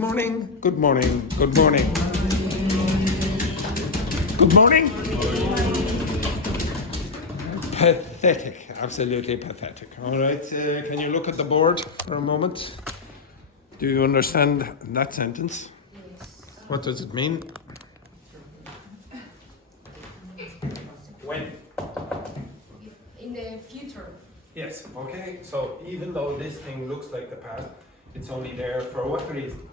Morning, good morning, good morning. Good morning. Pathetic, absolutely pathetic. All right, can you look at the board for a moment? Do you understand that sentence? Yes. What does it mean? When? In the future. Yes, okay, so even though this thing looks like the past, it's only there for what reason?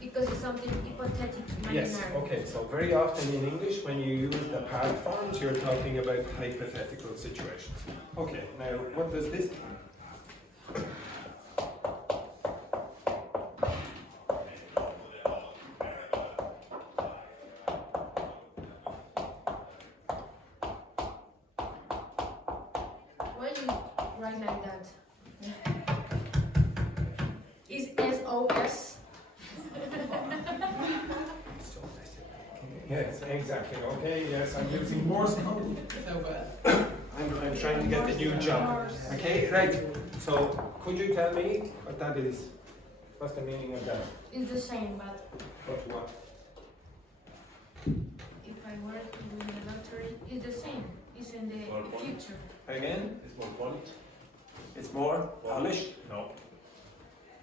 Because it's something hypothetical, imaginary. Yes, okay, so very often in English when you use the past forms, you're talking about hypothetical situations. Okay, now what does this mean? Why you write like that? Is SOS? Yes, exactly, okay, yes, I'm using Morse code. I'm trying to get the new job. Okay, right, so could you tell me what that is? What's the meaning of that? It's the same, but What? if I were to win the lottery, it's the same. It's in the future. Again? It's more polished? It's more polished? No.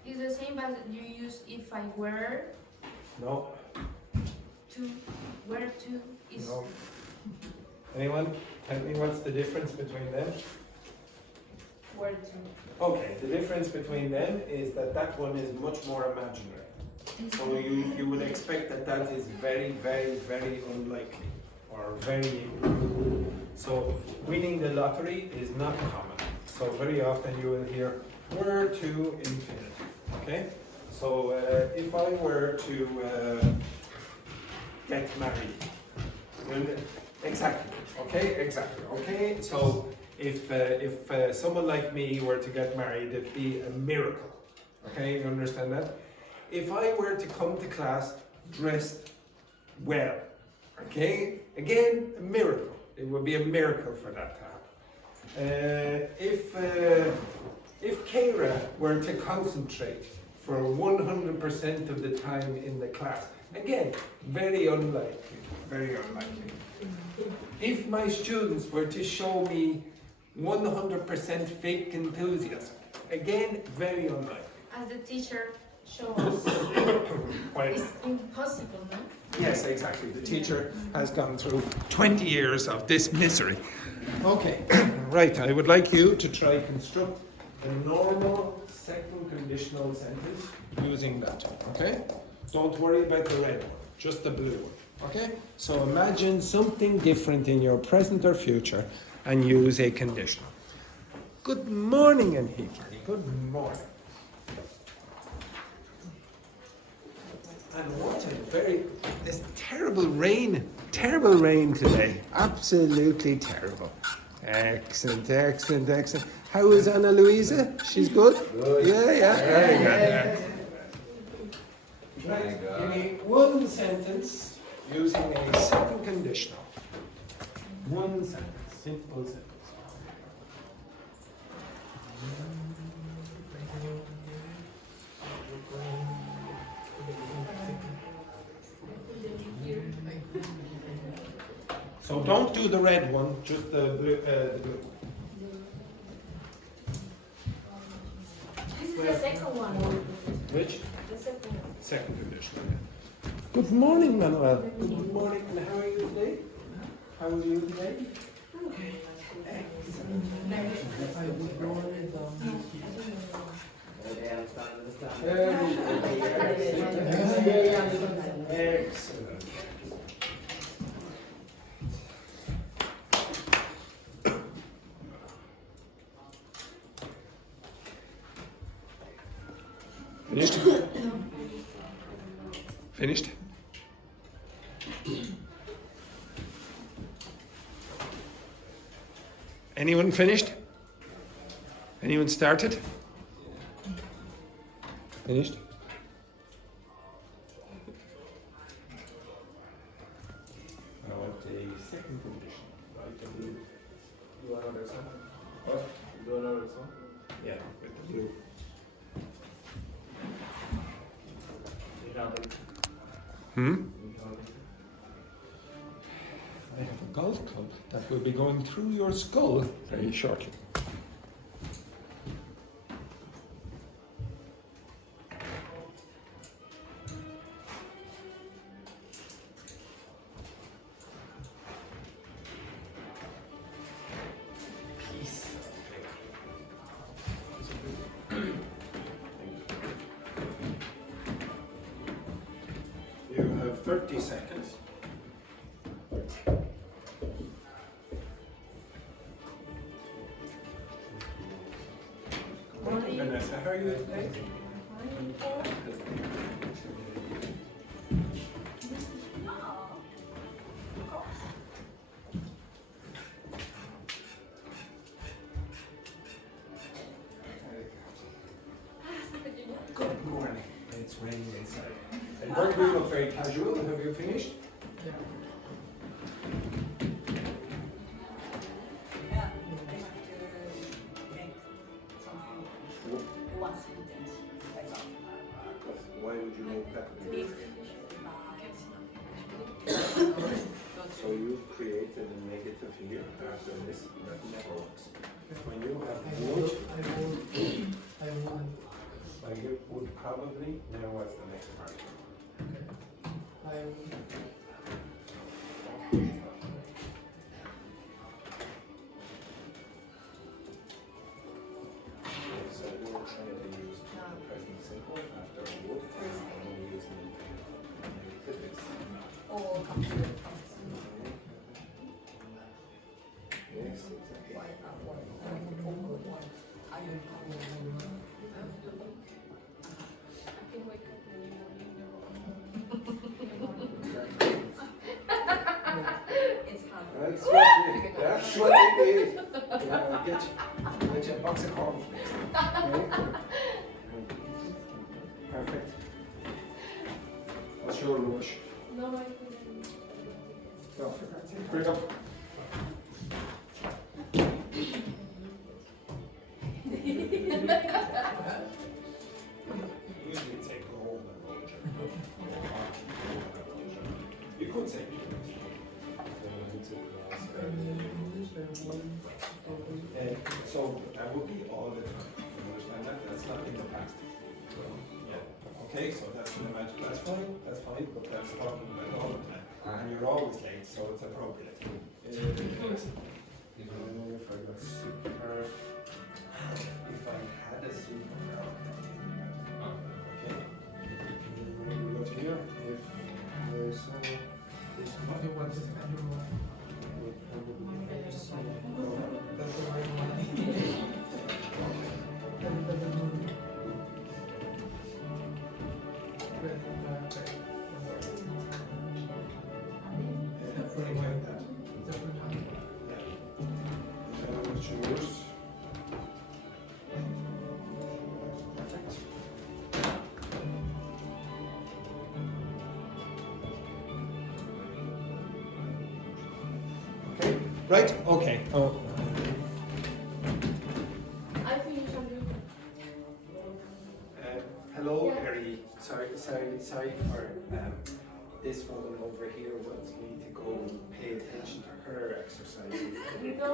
It's the same as you use if I were No. to, were to, is No. Anyone? Tell me what's the difference between them? were to. Okay, the difference between them is that that one is much more imaginary. So you would expect that that is very, very, very unlikely or very. So winning the lottery is not common. So very often you will hear were to infinitive. Okay? So if I were to get married, exactly. Okay, exactly. Okay, so if someone like me were to get married, it'd be a miracle. Okay, you understand that? If I were to come to class dressed well, okay, again, a miracle. It would be a miracle for that to happen. If Kara were to concentrate for 100% of the time in the class, again, very unlikely, very unlikely. If my students were to show me 100% fake enthusiasm, again, very unlikely. As the teacher shows us, When? it's impossible, no? Yes, exactly. The teacher has gone through 20 years of this misery. Okay, right. I would like you to try construct a normal second conditional sentence using that. Okay? Don't worry about the red one, just the blue one. Okay? So imagine something different in your present or future and use a conditional. Good morning in Hebrew. Good morning. And what this terrible rain today. Absolutely terrible. Excellent, excellent, excellent. How is Anna Louisa? She's good? Good. Yeah, very good. Right, give me one sentence using a second conditional. One sentence, simple sentence. So don't do the red one, just the blue. The blue. This is the second one. Which? The second one. Second conditional. Good morning, Manuel. Good morning, and how are you today? How are you today? Okay. Excellent. Finished? Finished? Anyone finished? Anyone started? Finished? I want a second condition. You want another song? What? You do another song? Yeah, with the blue. I have a golf club that will be going through your skull very shortly. You have 30 seconds. Vanessa, how are you today? Good morning. It's raining inside. And don't you look very casual. Have you finished? Yeah. Why would you make that? So you've created a negative here after this. That never works. When you have wood, I would probably. Now what's the next part? So you're trying to use the present simple after wood, and we're using negatives. Yes, exactly. That's what they did. Get you a box of cornflakes. Okay. Perfect. What's your rush? No, I couldn't. Go. Bring it up. Usually take all the motion. You could say so that would be all the time. You understand that? That's not in the past. Yeah. Okay, so that's in the magic. That's fine, but that's talking about all the time. And you're always late, so it's appropriate. If I got super, if I had a superpower, okay. We go to here. If there's this one, right? Okay. Oh. I finished on Hello, Harry. Sorry for this woman over here wants me to go pay attention to her exercises. No,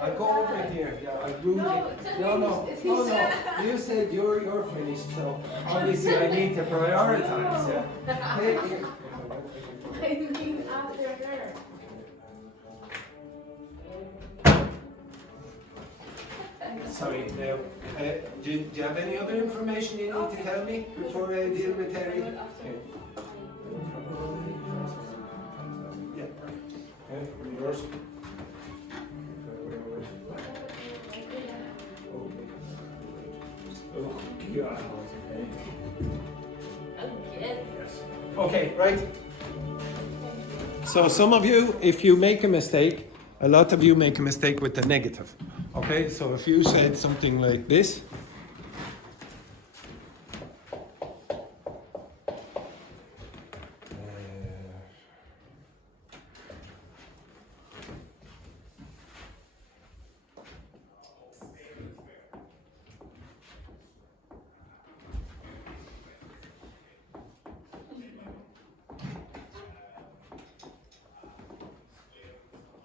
I'll go over here. Yeah, I really. No. You said you're finished, so obviously I need to prioritize. Yeah. Hey, I mean after her. sorry, now, do you have any other information you need to tell me before I deal with Terry? Okay. Yeah. Okay, yours. Oh, God. Yes. Okay, right. So some of you, if you make a mistake, a lot of you make a mistake with the negative. Okay, so if you said something like this,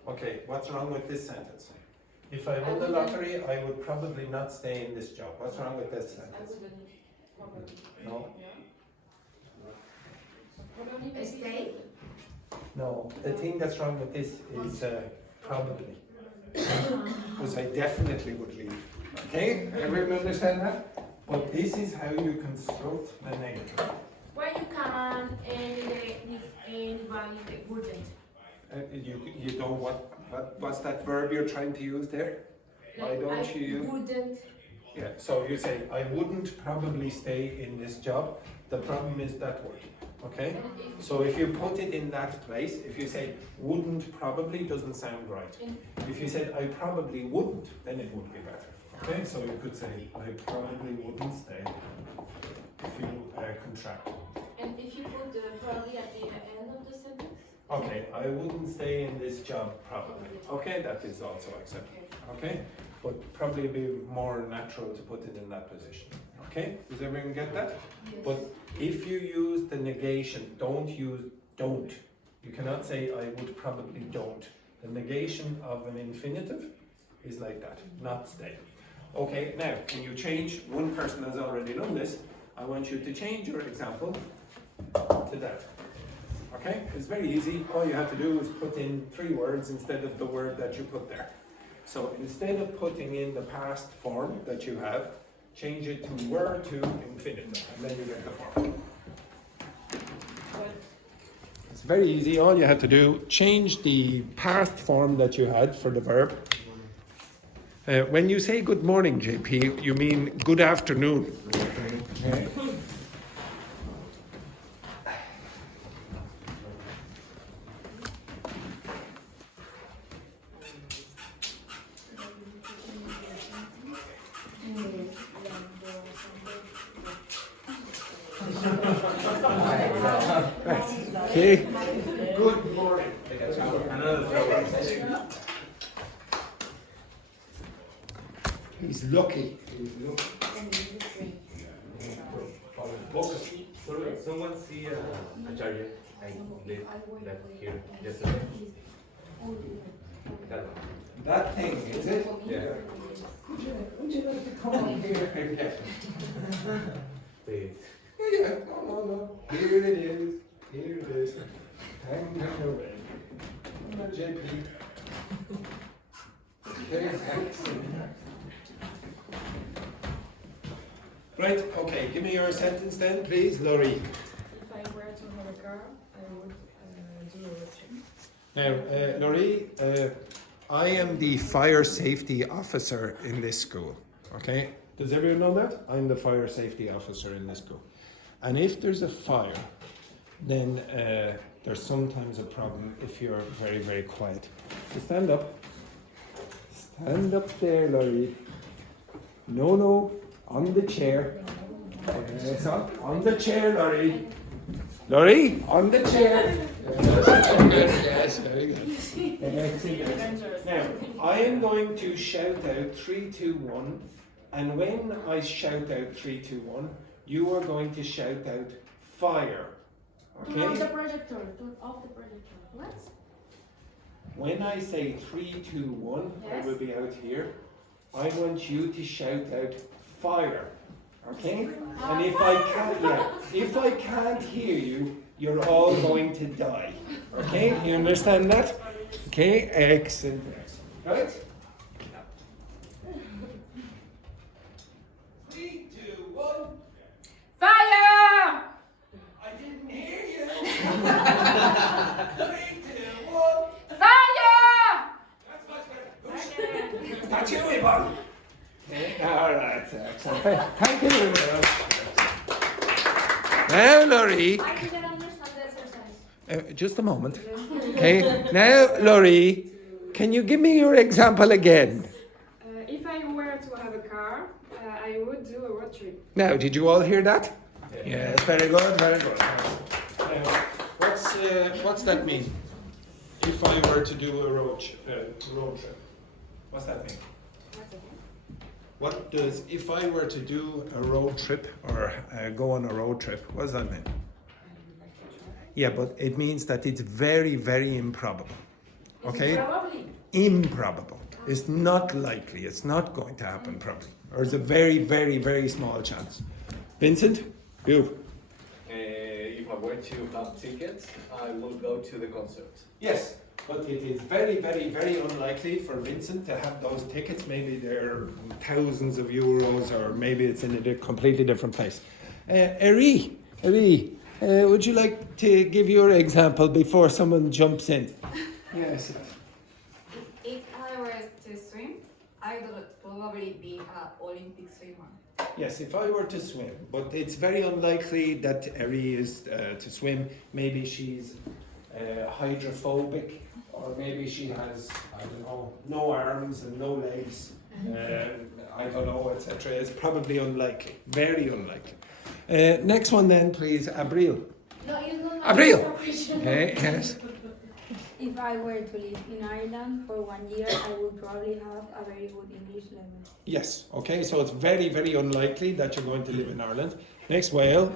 Okay, what's wrong with this sentence? If I won the lottery, I would probably not stay in this job. What's wrong with this sentence? No? Stay? No, the thing that's wrong with this is probably. Because I definitely would leave. Okay? Everyone understand that? But this is how you construct the negative. Why you can't invalid wouldn't? You don't what's that verb you're trying to use there? Why don't you use? Wouldn't. Yeah, so you say I wouldn't probably stay in this job. The problem is that word. Okay? So if you put it in that place, if you say wouldn't probably doesn't sound right. If you said I probably wouldn't, then it would be better. Okay? So you could say I probably wouldn't stay if you contract. And if you put the probably at the end of the sentence? Okay, I wouldn't stay in this job probably. Okay, that is also acceptable. Okay? But probably be more natural to put it in that position. Okay? Does everyone get that? Yes. But if you use the negation, don't use don't. You cannot say I would probably don't. The negation of an infinitive is like that, not stay. Okay, now can you change? One person has already done this. I want you to change your example to that. Okay, it's very easy. All you have to do is put in 3 words instead of the word that you put there. So instead of putting in the past form that you have, change it to were to infinitive, and then you get the form. It's very easy. All you have to do, change the past form that you had for the verb. When you say good morning, JP, you mean good afternoon. Okay. Okay. Good morning. He's lucky. Someone see a charger I left here yesterday. That one. That thing, is it? Yeah. Would you like to come on here and get it? Please. Yeah, no. Here it is. Here it is. Hang away. JP. Okay, excellent. Right, okay, give me your sentence then, please, Laurie. If I were to have a car, I would do a road trip. Now, Laurie, I am the fire safety officer in this school, okay? Does everyone know that? I'm the fire safety officer in this school. And if there's a fire, then there's sometimes a problem if you're very, very quiet. So stand up. Stand up there, Laurie. No, on the chair. Yes, on the chair, Laurie. Laurie, on the chair. Yes, very good. Excellent. Now, I am going to shout out 3, 2, 1, and when I shout out 3, 2, 1, you are going to shout out fire. Turn off the Okay? projector. Turn off the projector. What? When I say 3, 2, 1, I Yes. will be out here. I want you to shout out fire. Okay? And if I can't hear you, you're all going to die. Okay? You understand that? Okay? Excellent. Right? 3, 2, 1. Fire! I didn't hear you. 3, 2, 1. Fire! That's much better. That's you, Yvonne. Okay. All right. Excellent. Thank you very much. Now, Laurie. I didn't understand the exercise. Just a moment. Okay. Now, Laurie, can you give me your example again? If I were to have a car, I would do a road trip. Now, did you all hear that? Yes. Very good. Very good. What's that mean? If I were to do a road trip, what's that mean? What does, if I were to do a road trip or go on a road trip, what does that mean? Yeah, but it means that it's very, very improbable. Okay? Probably. Improbable. It's not likely. It's not going to happen probably. Or it's a very, very, very small chance. Vincent? You? If I were to have tickets, I will go to the concert. Yes, but it is very, very, very unlikely for Vincent to have those tickets. Maybe they're thousands of euros, or maybe it's in a completely different place. Eri, would you like to give your example before someone jumps in? Yes. If I was to swim, I would probably be an Olympic swimmer. Yes, if I were to swim, but it's very unlikely that Eri is to swim. Maybe she's hydrophobic, or maybe she has, I don't know, no arms and no legs. I don't know, etc. It's probably unlikely, very unlikely. Next one then, please, Abril. No, you don't Abril. question. Okay, yes. If I were to live in Ireland for 1 year, I would probably have a very good English level. Yes, okay, so it's very, very unlikely that you're going to live in Ireland. Next, Wales.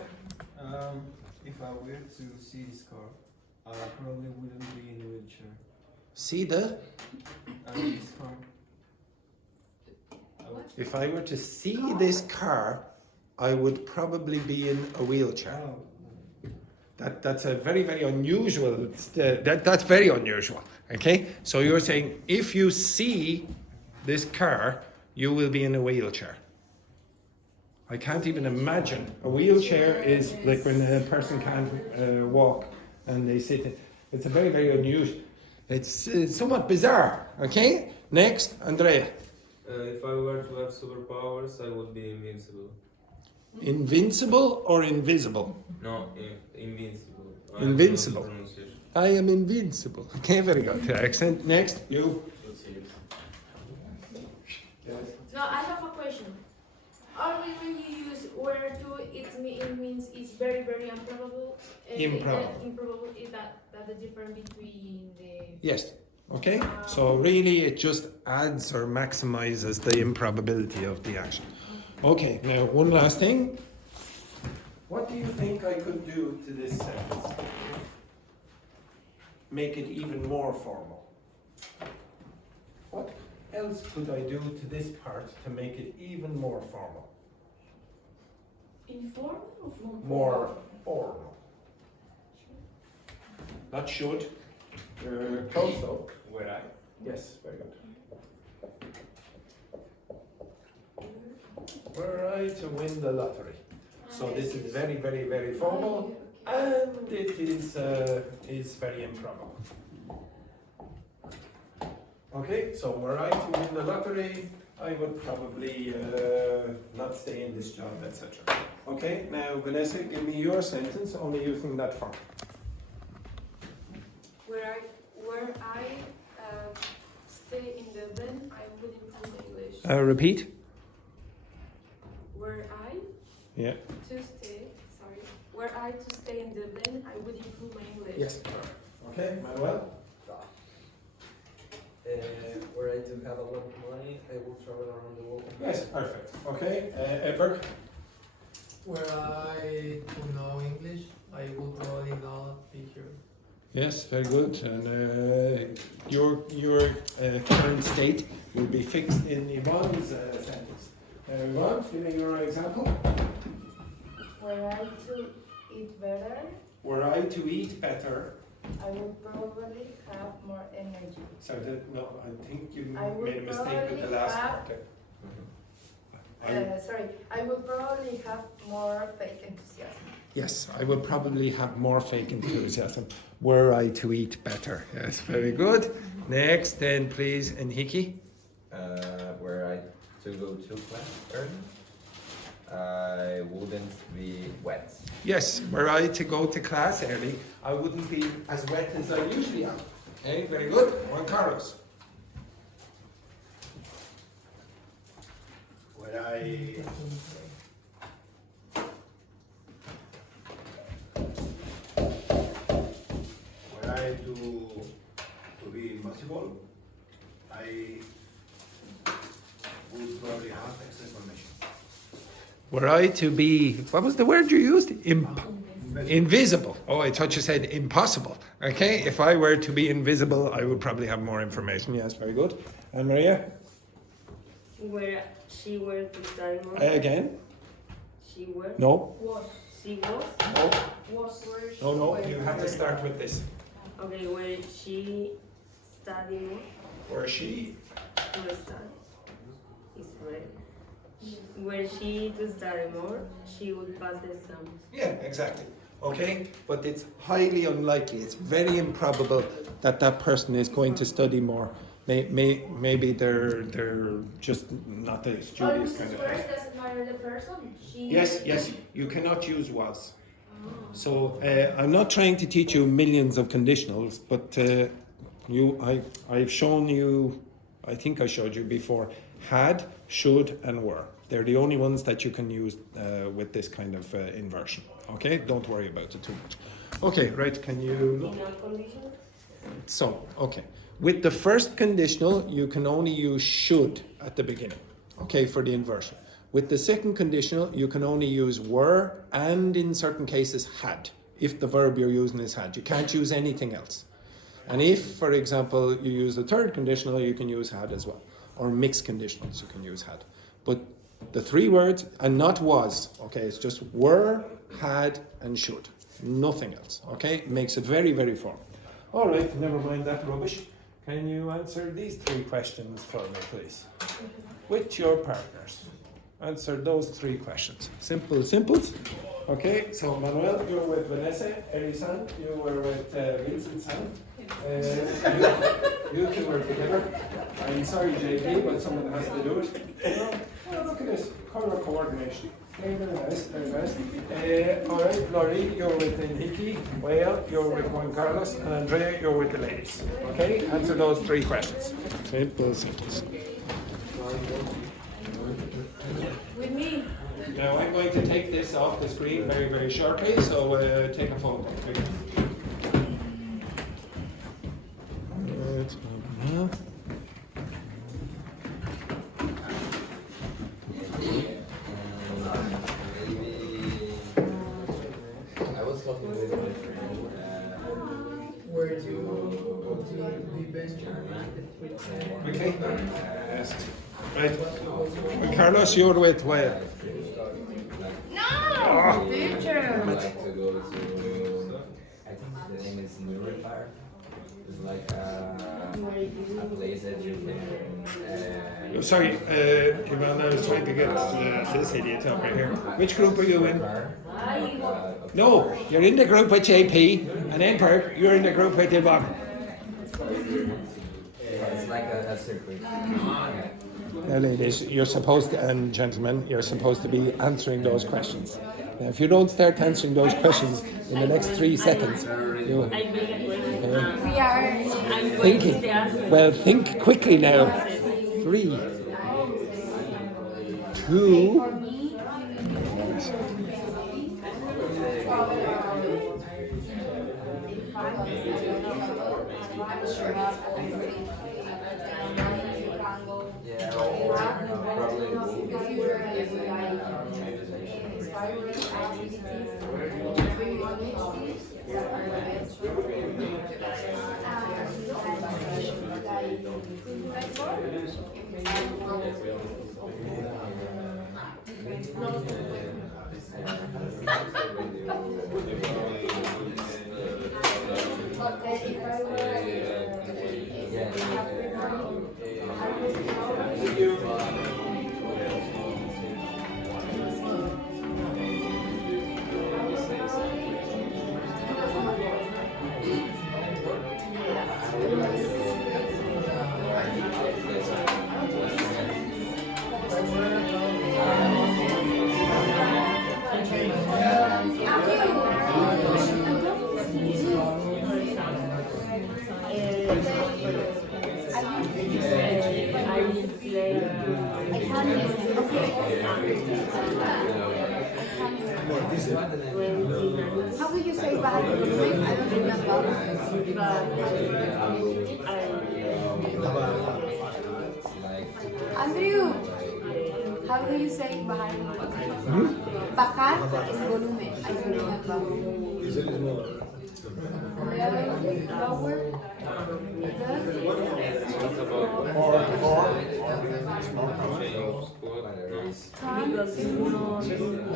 If I were to see this car, I probably wouldn't be in a wheelchair. See the? This car. If I were to see this car, I would probably be in a wheelchair. Oh, That's a very, very unusual. That's very unusual. Okay, so you're saying if you see this car, you will be in a wheelchair. I can't even imagine. A wheelchair is like when a person can't walk and they sit in. It's a very, very unusual. It's somewhat bizarre. Okay, next, Andrea. If I were to have superpowers, I would be invincible. Invincible or invisible? No, invincible. Invincible. Pronunciation. I am invincible. Okay, very good. Accent. Next, you. No, I have a question. Always when you use where to, it means it's very, very improbable. Improbable. Improbable is that the difference between the. Yes. Okay. So really, it just adds or maximizes the improbability of the action. Okay. Now, one last thing. What do you think I could do to this sentence? Make it even more formal. What else could I do to this part to make it even more formal? Informal or More formal. Not should. Close though. Were I? Yes, very good. Were I to win the lottery? So this is very, very, very formal, and it is very improbable. Okay, so were I to win the lottery, I would probably not stay in this job, etc. Okay, now Vanessa, give me your sentence, only using that form. Where I stay in Dublin, I would improve English. Repeat. Were I Yeah. were I to stay in Dublin, I would improve my English. Yes. Okay, Manuel. Were I to have a lot of money, I will travel around the world. Yes, perfect. Okay, Edward. Were I to know English, I would probably not be here. Yes, very good. And your current state will be fixed in Yvonne's sentence. Yvonne, give me your example. Were I to eat better, Were I to eat better, I would probably have more energy. so no, I think you I would made a mistake with the probably last have- part there. I would probably have more fake enthusiasm. Yes, I would probably have more fake enthusiasm were I to eat better. Yes, very good. Next, then, please, Enhiki. Were I to go to class early, I wouldn't be wet. Yes, were I to go to class early, I wouldn't be as wet as I usually am. Okay, very good. Juan Carlos. Were I to be possible, I would probably have excess information. Were I to be, what was the word you used? Inventive. Invisible. Oh, I thought you said impossible. Okay, if I were to be invisible, I would probably have more information. Yes, very good. And Maria? Where she were to study more. Again? She were. No. Was. She was. No. Was. No, you have to start with this. Okay, where she study more. Where she? To study. Is right. Where she to study more, she would pass the exam. Yeah, exactly. Okay, but it's highly unlikely. It's very improbable that that person is going to study more. Maybe they're just not the Oh, studious this kind is of where person. it doesn't matter the person. She. Yes, you cannot use was. So I'm not trying to teach you millions of conditionals, but I've shown you, I think I showed you before, had, should, and were. They're the only ones that you can use with this kind of inversion. Okay, don't worry about it too much. Okay, right, can you... In unconditional. So, okay. With the first conditional, you can only use should at the beginning, okay, for the inversion. With the second conditional, you can only use were and in certain cases had, if the verb you're using is had. You can't use anything else. And if, for example, you use the third conditional, you can use had as well. Or mixed conditionals, you can use had. But the three words, and not was, okay, it's just were, had, and should. Nothing else, okay? Makes it very, very formal. All right, never mind that rubbish. Can you answer these three questions for me, please? With your partners. Answer those three questions. Simple, simples. Okay, so Manuel, you're with Vanessa. Erisan, you were with Vincent's son. You two were together. I'm sorry, JP, but someone has to do it. Well, look at this. Colour coordination. Very nice, very nice. All right, Laurie, you're with Enrique. Whale, you're with Juan Carlos. And Andrea, you're with the ladies. Okay, answer those three questions. Simple, simples. With me. Now I'm going to take this off the screen very, very shortly, so take a photo. I was talking with my friend. Where to the bench? Okay. Yes. Right. Carlos, you're with where? No! Teacher! I like to go to, I think the name is Nuremberg. It's like a place that you can. Sorry, Ivan, I was trying to get this idiot over here. Which group are you in? No, you're in the group with JP, and Edward, you're in the group with Yvonne. It's like a circuit. Now, ladies, you're supposed to, and gentlemen, you're supposed to be answering those questions. Now, if you don't start answering those questions in the next 3 seconds, you I make a question. We are. I'm going to the thinking. answer. Well, think quickly now. 3, 2. Yeah, probably. How would you say back? I don't remember. Andrew, how do you say bajar? Bajar is volumen. I don't remember. Because it's not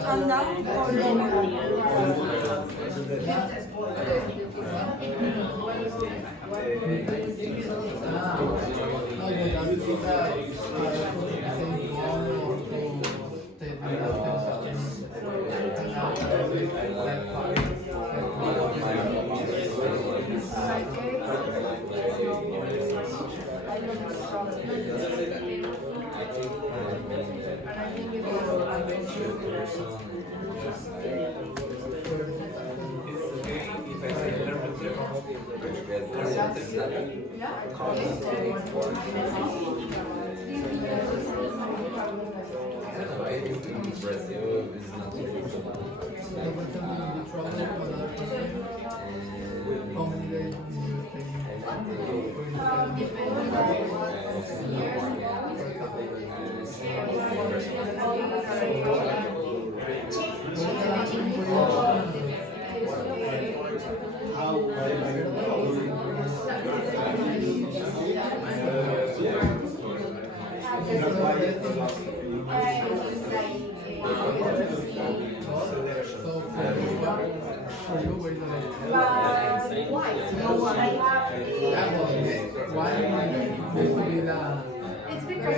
Calm down or lower? Brazil is not It's because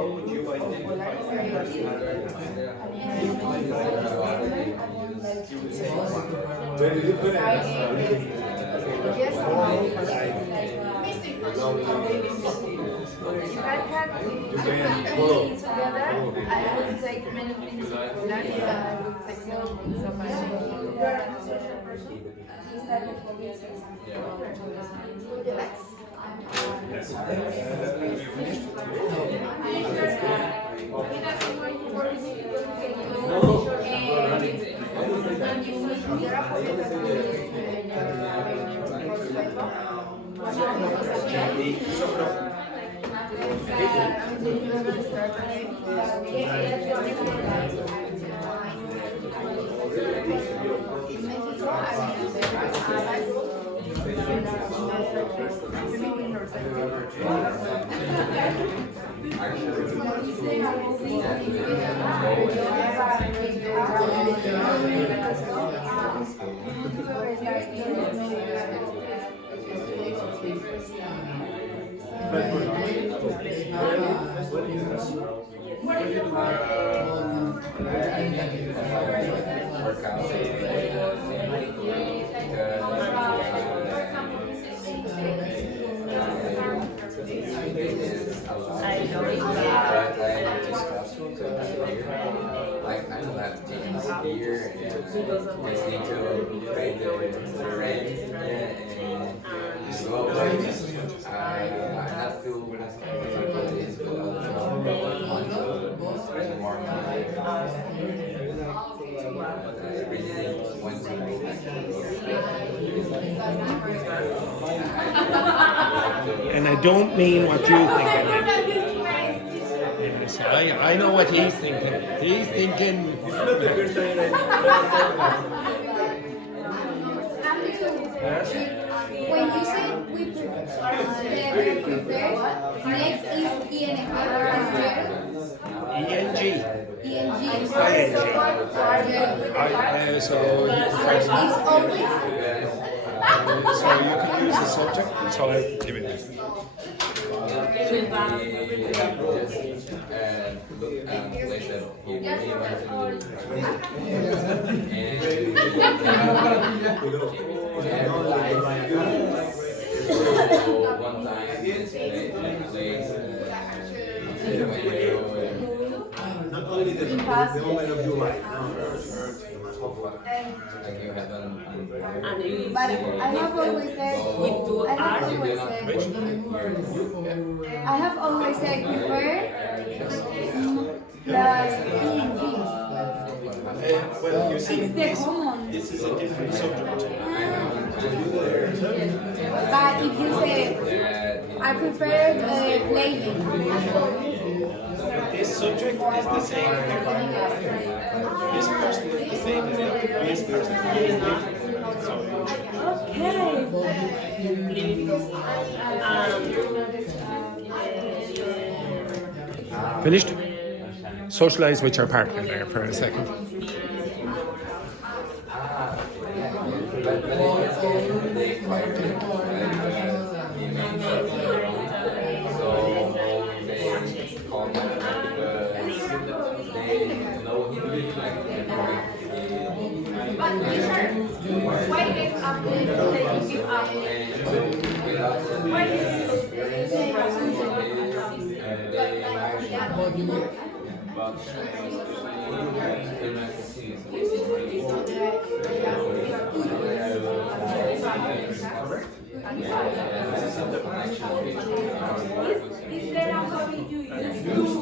What would you identify as if I had everything together, I would take many things popular, I would take some like I don't have things here and just need to pay the rent and so I not feel comfortable with this but I want to spend more money. I really want to go back And I don't mean what you think I mean. Yes, I know what he's thinking. He's thinking. When you say we prefer, next is ing. So you It's always So you can use the subject. So give me this. One time, this place, not only the moment of your life. like you have done. But I have always said, I have always said prefer plus ing. Well, you see, It's the common. this is a different subject. But if you say, I prefer playing. But this subject is the same. This person is the same as this person. It is different. So, finished? Socialize with your partner there for a second. Why give up? Give up. Why is there a hobby you used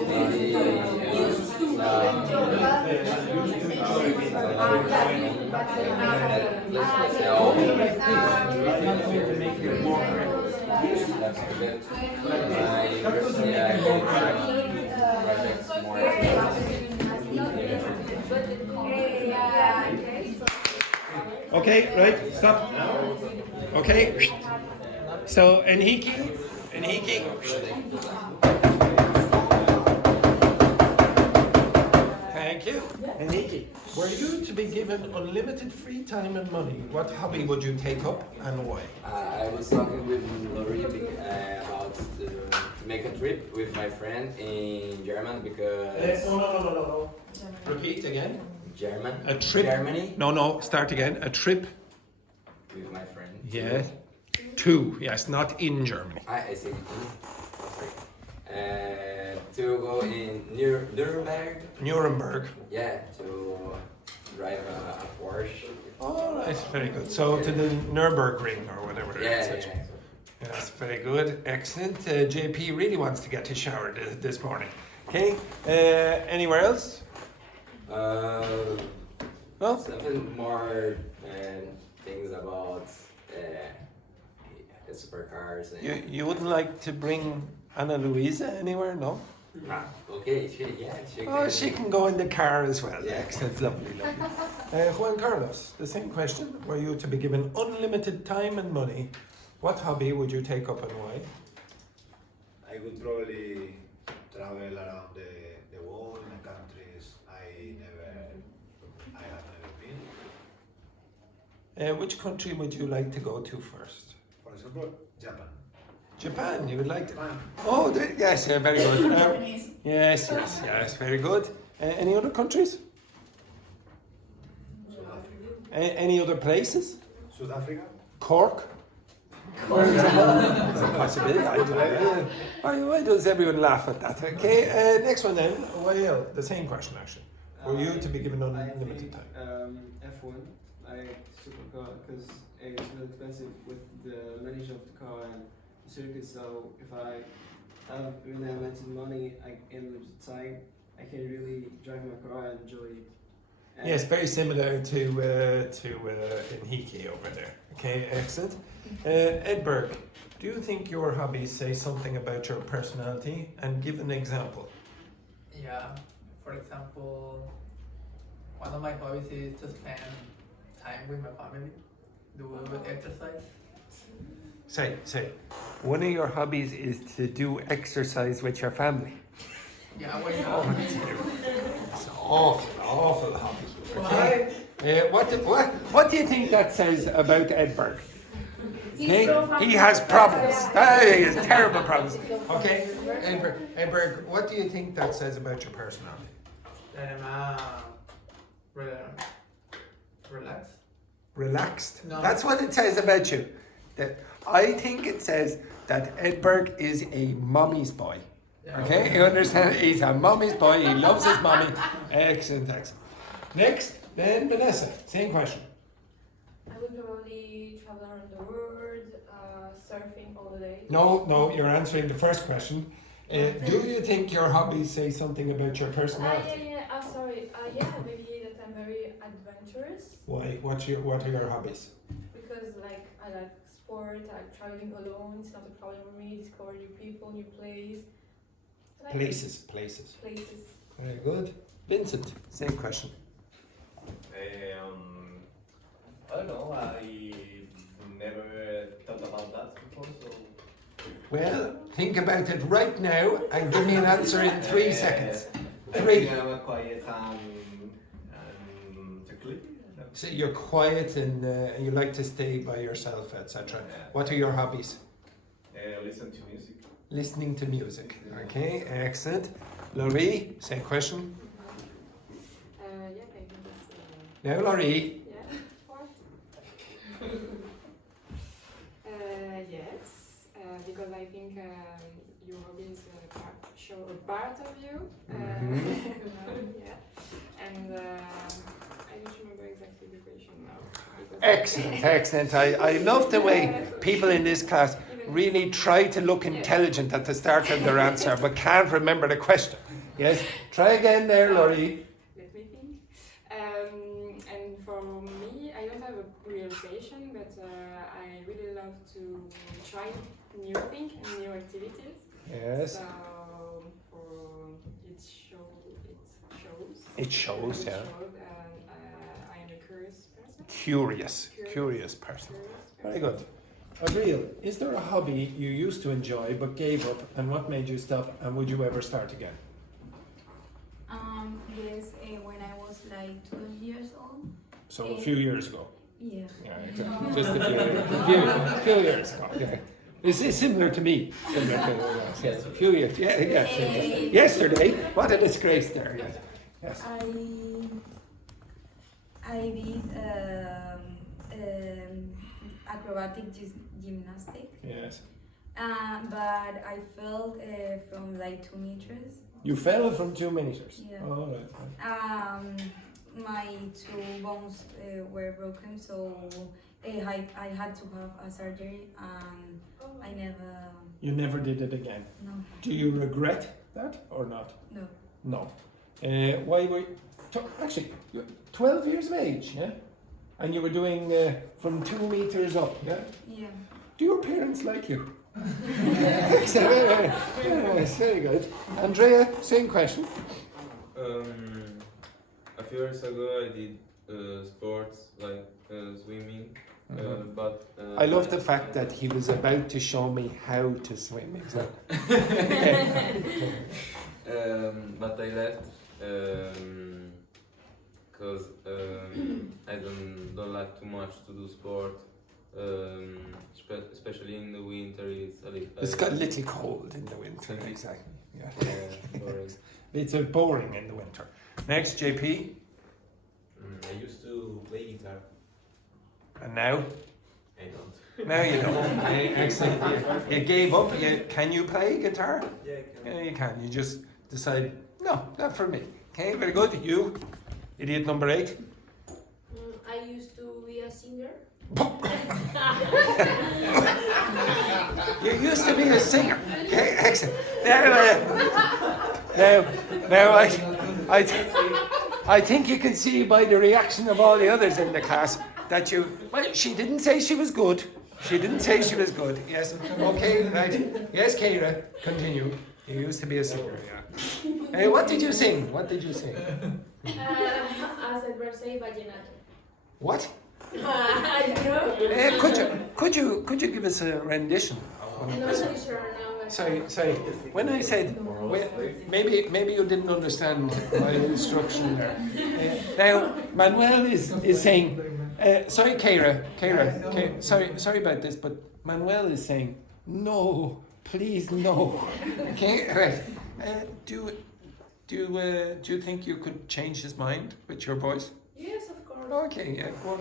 Okay, right, stop. Okay. So, Enrique. Thank you. Enrique, were you to be given unlimited free time and money, what hobby would you take up and why? I was talking with Lori about to make a trip with my friend in German because... No. Repeat again. German? A trip. Germany? No, start again. A trip. With my friend. Yeah. To, yes, not in Germany. I see. To go in Nuremberg. Yeah, to drive a Porsche. All right, very good. So to the Nürburgring or whatever. Yeah. That's very good. Excellent. JP really wants to get his shower this morning. Okay. Anywhere else? Well, something more things about supercars. You wouldn't like to bring Ana Luisa anywhere, no? Okay, she can go in the car as well. Yeah. Excellent, lovely. Juan Carlos, the same question. Were you to be given unlimited time and money, what hobby would you take up and why? I would probably travel around the world in the countries I have never been. Which country would you like to go to first? For example, Japan. Japan, you would like to? Japan. Oh, yes, very good. Yes, very good. Any other countries? South Africa. Any other places? South Africa. Cork? It's a possibility. I don't know. Why does everyone laugh at that? Okay, next one then. Well, the same question actually. Were you to be given unlimited time? F1, I supercar because it's really expensive with the manage of the car and the circuit. So if I have really unlimited money and limited time, I can really drive my car and enjoy it. And Yes, very similar to Enrique over there. Okay, excellent. Edberg, do you think your hobbies say something about your personality? And give an example. Yeah, for example, one of my hobbies is to spend time with my family, do exercise. Say. One of your hobbies is to do exercise with your family. Yeah, why not? It's an awful hobby. Okay. What do you think that says about Edberg? Okay? so He has problems. He has terrible problems. Okay? Edberg, what do you think that says about your personality? Relax. Relaxed? No. That's what it says about you. That I think it says that Edberg is a mommy's boy. Okay? You understand? He's a mommy's boy. He loves his mommy. Excellent, excellent. Next, then Vanessa. Same question. I would probably travel around the world, surfing all the day. No, you're answering the first question. Do you think your hobbies say something about your personality? Sorry. Yeah, maybe that I'm very adventurous. Why? What are your hobbies? Because like I like sport, I like traveling alone. It's not a problem for me. Discover new people, new place. Like Places. Places. Very good. Vincent, same question. I don't know. I've never thought about that before, so. Well, think about it right now and give me an answer in 3 seconds. I 3. think I'm quiet and secluded. So you're quiet and you like to stay by yourself, etc. What are your hobbies? Listen to music. Listening to music. Okay, excellent. Laurie, same question. Yeah, I think it's. Now, Laurie. Yeah. What? Yes, because I think your hobbies show a part of you. Yeah, and I don't remember exactly the question now. Excellent. I love the way people in this class really try to look intelligent at the start of their answer, but can't remember the question. Yes, try again there, Laurie. Let me think. And for me, I don't have a real passion, but I really love to try new things and new activities. Yes. So for It shows, yeah. I am a curious person. Curious person. Very good. Adriel, is there a hobby you used to enjoy but gave up, and what made you stop, and would you ever start again? Yes, when I was like 12 years old. So a few years ago. Yeah. Exactly. Just a few years ago. Yeah. This is similar to me. Yes, a few years. Yes. Yesterday. What a disgrace there. Yes. I did acrobatic gymnastic. Yes. But I fell from like 2 meters. You fell from 2 meters? Yeah. Oh, right. My 2 bones were broken, so I had to have a surgery, and I never... You never did it again? No. Do you regret that or not? No. No. Why were you... Actually, you're 12 years of age, yeah? And you were doing from 2 meters up, yeah? Yeah. Do your parents like you? Yes, very good. Andrea, same question. A few years ago, I did sports like swimming, but I love the fact that he was about to show me how to swim. Exactly. But I left because I don't like too much to do sport. Especially in the winter, It's got a little cold in the winter. Exactly. Yeah. Boring. It's boring in the winter. Next, JP. I used to play guitar. And now? I don't. Now you don't. Excellent. You gave up. Can you play guitar? Yeah, I can. Yeah, you can. You just decide, no, not for me. Okay, very good. You, idiot number 8. I used to be a singer. You used to be a singer. Okay, excellent. Now I think you can see by the reaction of all the others in the class that well, she didn't say she was good. Yes. Okay, right. Yes, Keira, continue. You used to be a singer, yeah. Hey, what did you sing? As Edward say, vallenato. What? I don't know. Could you give us a rendition? I'm not really sure now. Sorry. When I said, maybe you didn't understand my instruction there. Now Manuel is saying, Sorry, Keira, sorry about this, but Manuel is saying, no, please, no. Okay, right. Do you think you could change his mind with your voice? Yes, of course. Okay, yeah, go on.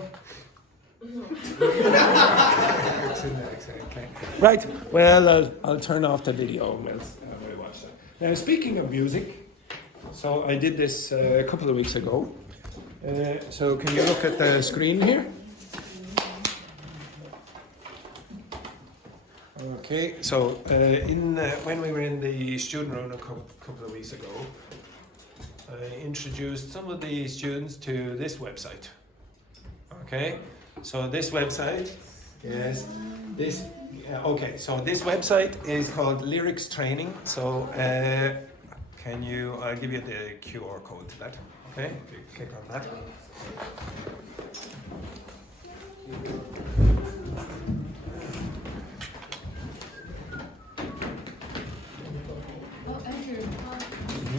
Okay. Right, well, I'll turn off the video and we'll watch that. Now, speaking of music, so I did this a couple of weeks ago. So can you look at the screen here? Okay, so when we were in the student room a couple of weeks ago, I introduced some of the students to this website. Okay, so this website, yes, so this website is called Lyrics Training. So I'll give you the QR code to that. Okay, if you click on that.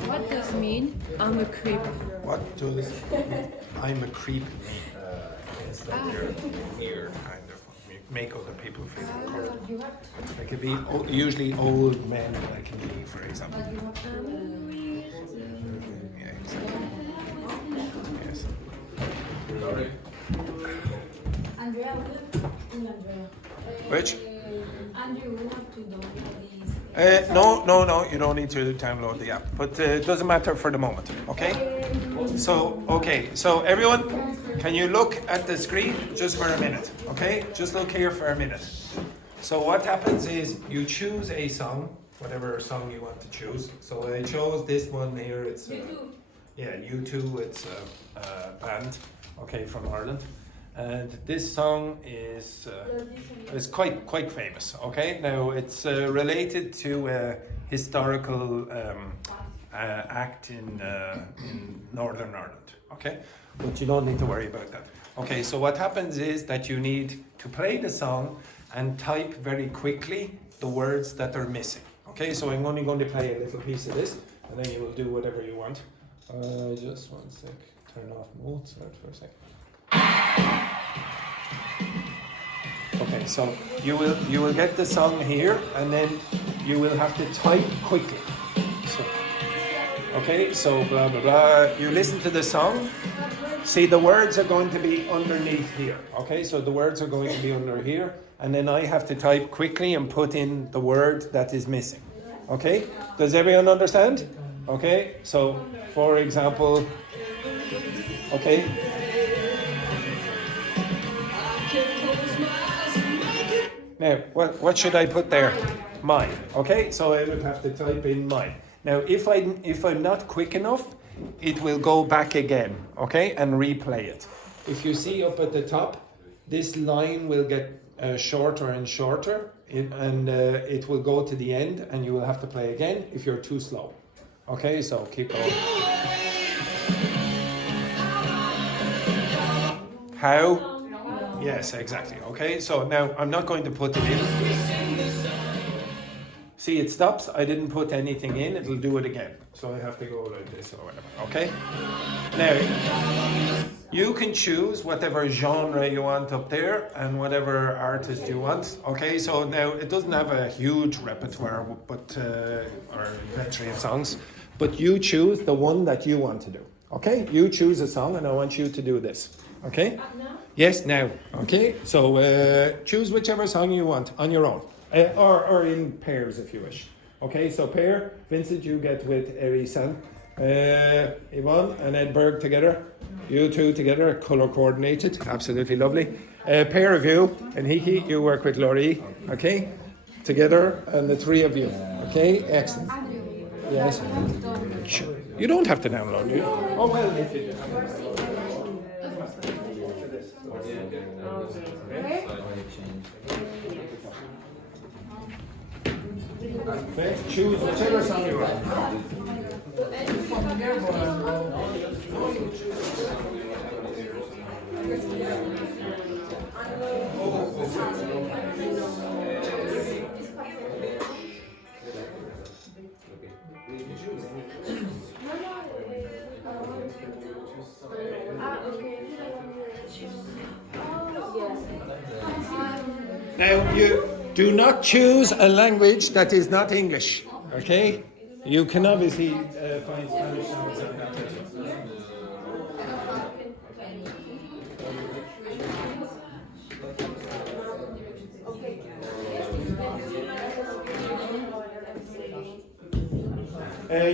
What does mean I'm a creep? What does I'm a creep mean? It's like you're kind of make other people feel uncomfortable. They could be usually old men like me, for example. Yeah, exactly. Yes. Andrea, Which? Andrew, we have to download these. No, you don't need to download the app, but it doesn't matter for the moment, okay? So everyone, can you look at the screen just for a minute, okay? Just look here for a minute. So what happens is you choose a song, whatever song you want to choose. So I chose this one here, it's U2, it's a band, okay, from Ireland. And this song is quite famous. Okay, now it's related to a historical act in Northern Ireland. Okay, but you don't need to worry about that. Okay, so what happens is that you need to play the song and type very quickly the words that are missing. Okay, so I'm only going to play a little piece of this, and then you will do whatever you want. Just one sec. Turn off Mozart for a sec. Okay, so you will get the song here, and then you will have to type quickly. So, okay, so blah blah blah. You listen to the song. See, the words are going to be underneath here. Okay, so the words are going to be under here, and then I have to type quickly and put in the word that is missing. Okay, does everyone understand? Okay, so for example, okay. Now, what should I put there? Mine. Okay, so I would have to type in mine. Now, if I'm not quick enough, it will go back again, okay, and replay it. If you see up at the top, this line will get shorter and shorter, and it will go to the end, and you will have to play again if you're too slow. Okay, so keep going. How? Yes, exactly. Okay, so now I'm not going to put it in. See, it stops. I didn't put anything in. It'll do it again. So I have to go like this or whatever. Okay? Now, you can choose whatever genre you want up there and whatever artist you want. Okay, so now it doesn't have a huge repertoire, but or inventory of songs, but you choose the one that you want to do. Okay? You choose a song, and I want you to do this. Okay? Yes, now. Okay, so choose whichever song you want on your own, or in pairs if you wish. Okay, so pair. Vincent, you get with Erisan, Yvonne and Edberg together. You two together, color coordinated, absolutely lovely. Pair of you, and Hiki, you work with Laurie. Okay, together, and the three of you. Okay, excellent. Yes. You don't have to download, do you? Oh well, if you do. Okay, choose whichever song you want. Now, you do not choose a language that is not English, okay? You can obviously find Spanish sounds on that.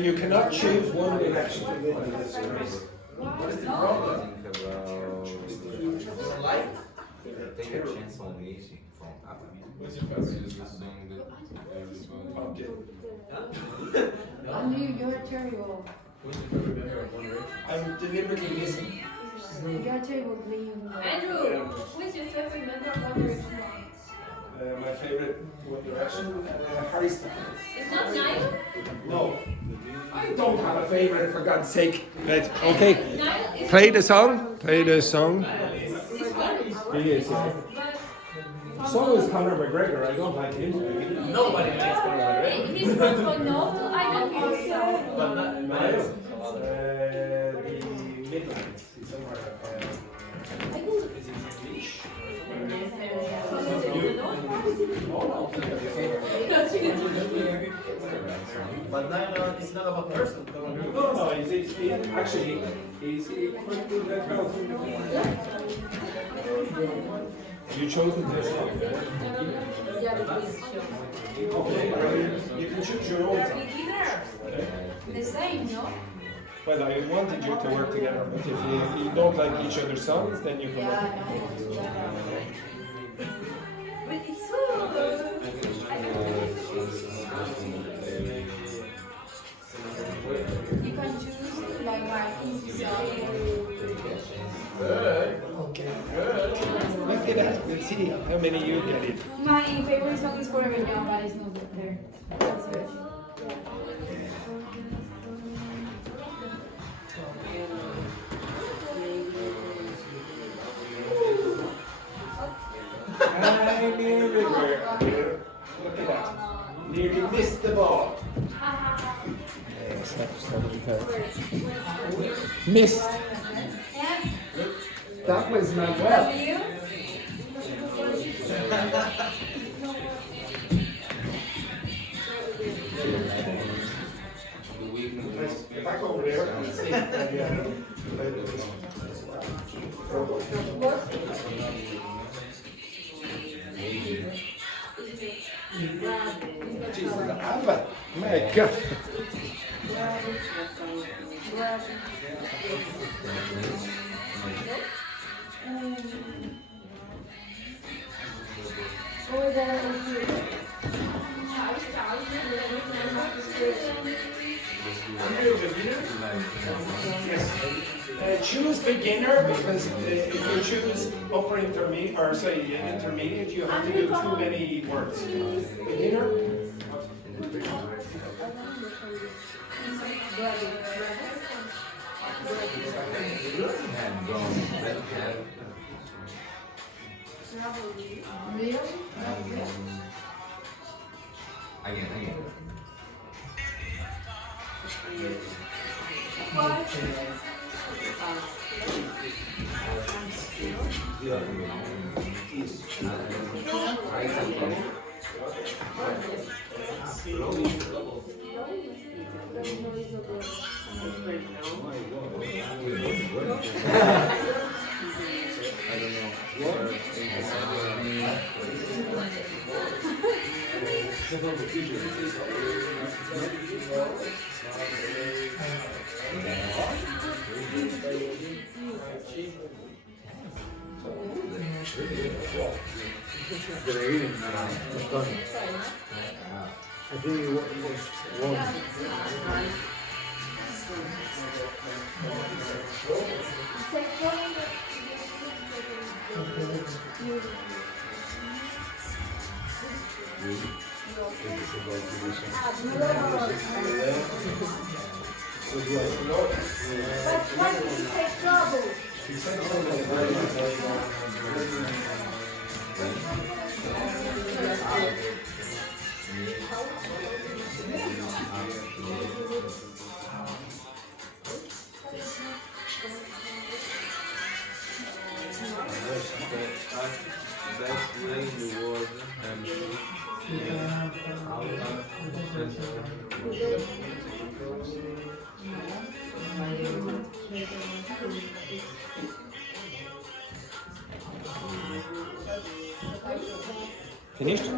You cannot choose one direction within this race. What is the problem? Take a chance on me from Andrew, you're terrible. I'm deliberately missing. You're terrible playing. Andrew, who is your favorite member of One Direction? My favorite One Direction, Harry Styles. It's not Niall? No. I don't have a favorite, for God's sake. Right, okay. Niall is Play the song. Play the song. It's fun. He is, yeah. So is Conor McGregor. I don't like him. Nobody likes Conor McGregor. He's from Connell. I don't think so. But not Miles. The Midlands. He's somewhere. Is it English? But Niall is not about person. No, he's actually he's quite good at health. You chose the best one. Okay, you can choose your own song. The same, no? Well, I wanted you to work together, but if you don't like each other's songs, then you can work. But it's so good. You can choose like my easy song. Good. Okay. Look at that. Let's see how many you get in. My favorite song is Forever Young, but it's not there. That's good. I'm everywhere. Look at that. Nearly missed the ball. Missed. That was not well. Back over there and see. Jesus, Abba. My God. Choose beginner because if you choose upper intermediate or say intermediate, you have to do too many words. Beginner. Again. I think it was one. But why did you take trouble? Best way in the world. Finished?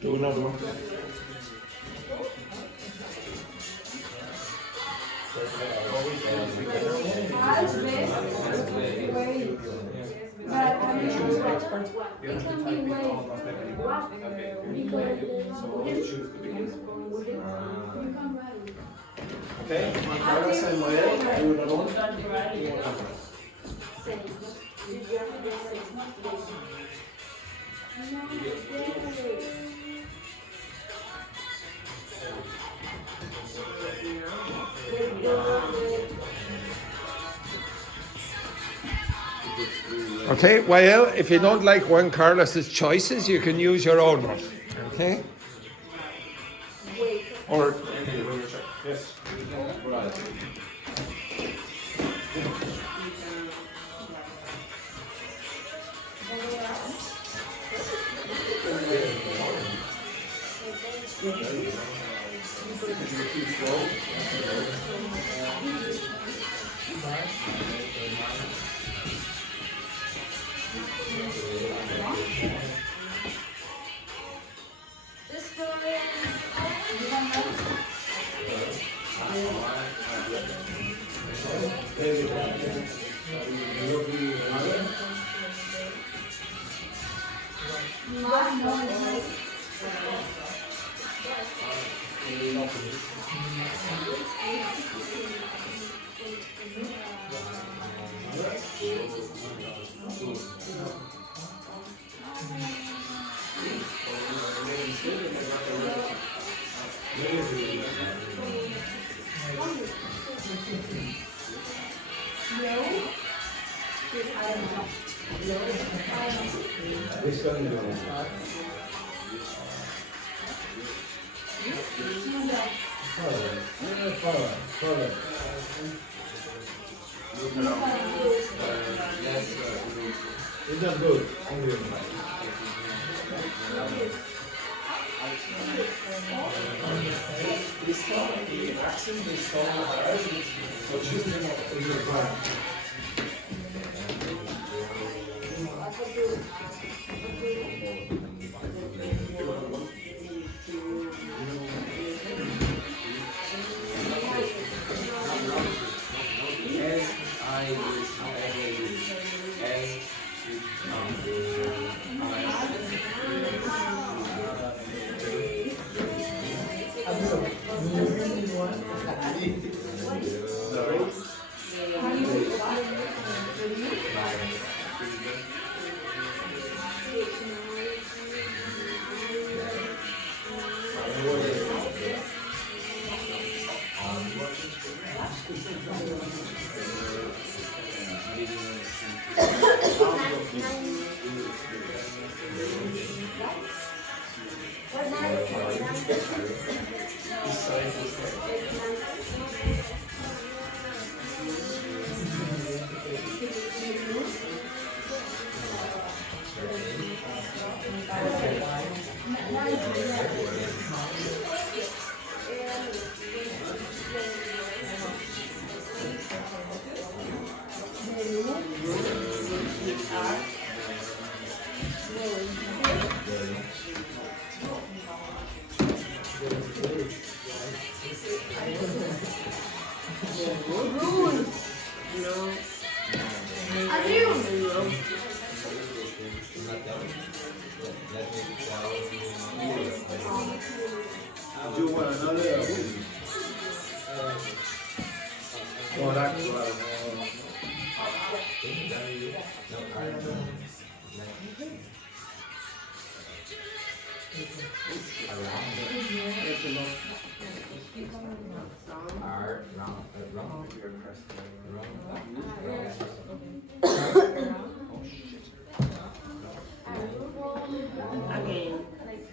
Do another one. Okay, Juan Carlos and Mael, do another one. Okay, well, if you don't like Juan Carlos's choices, you can use your own one. Okay? Or yes.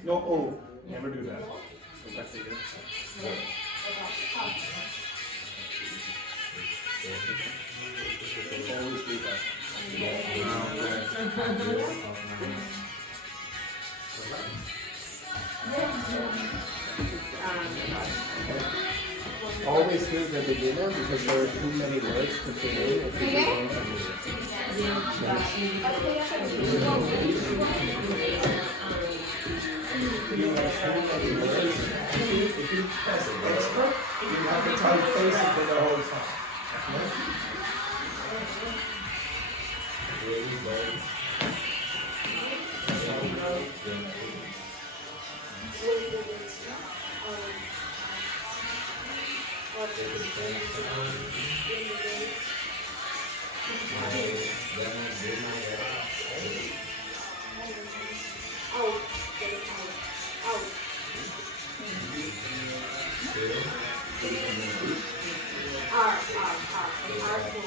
No, oh, never do that. Go back to you. Always do that. Always do the beginner because there are too many words to fill in if you don't If you press extra, you have to try basically the whole time.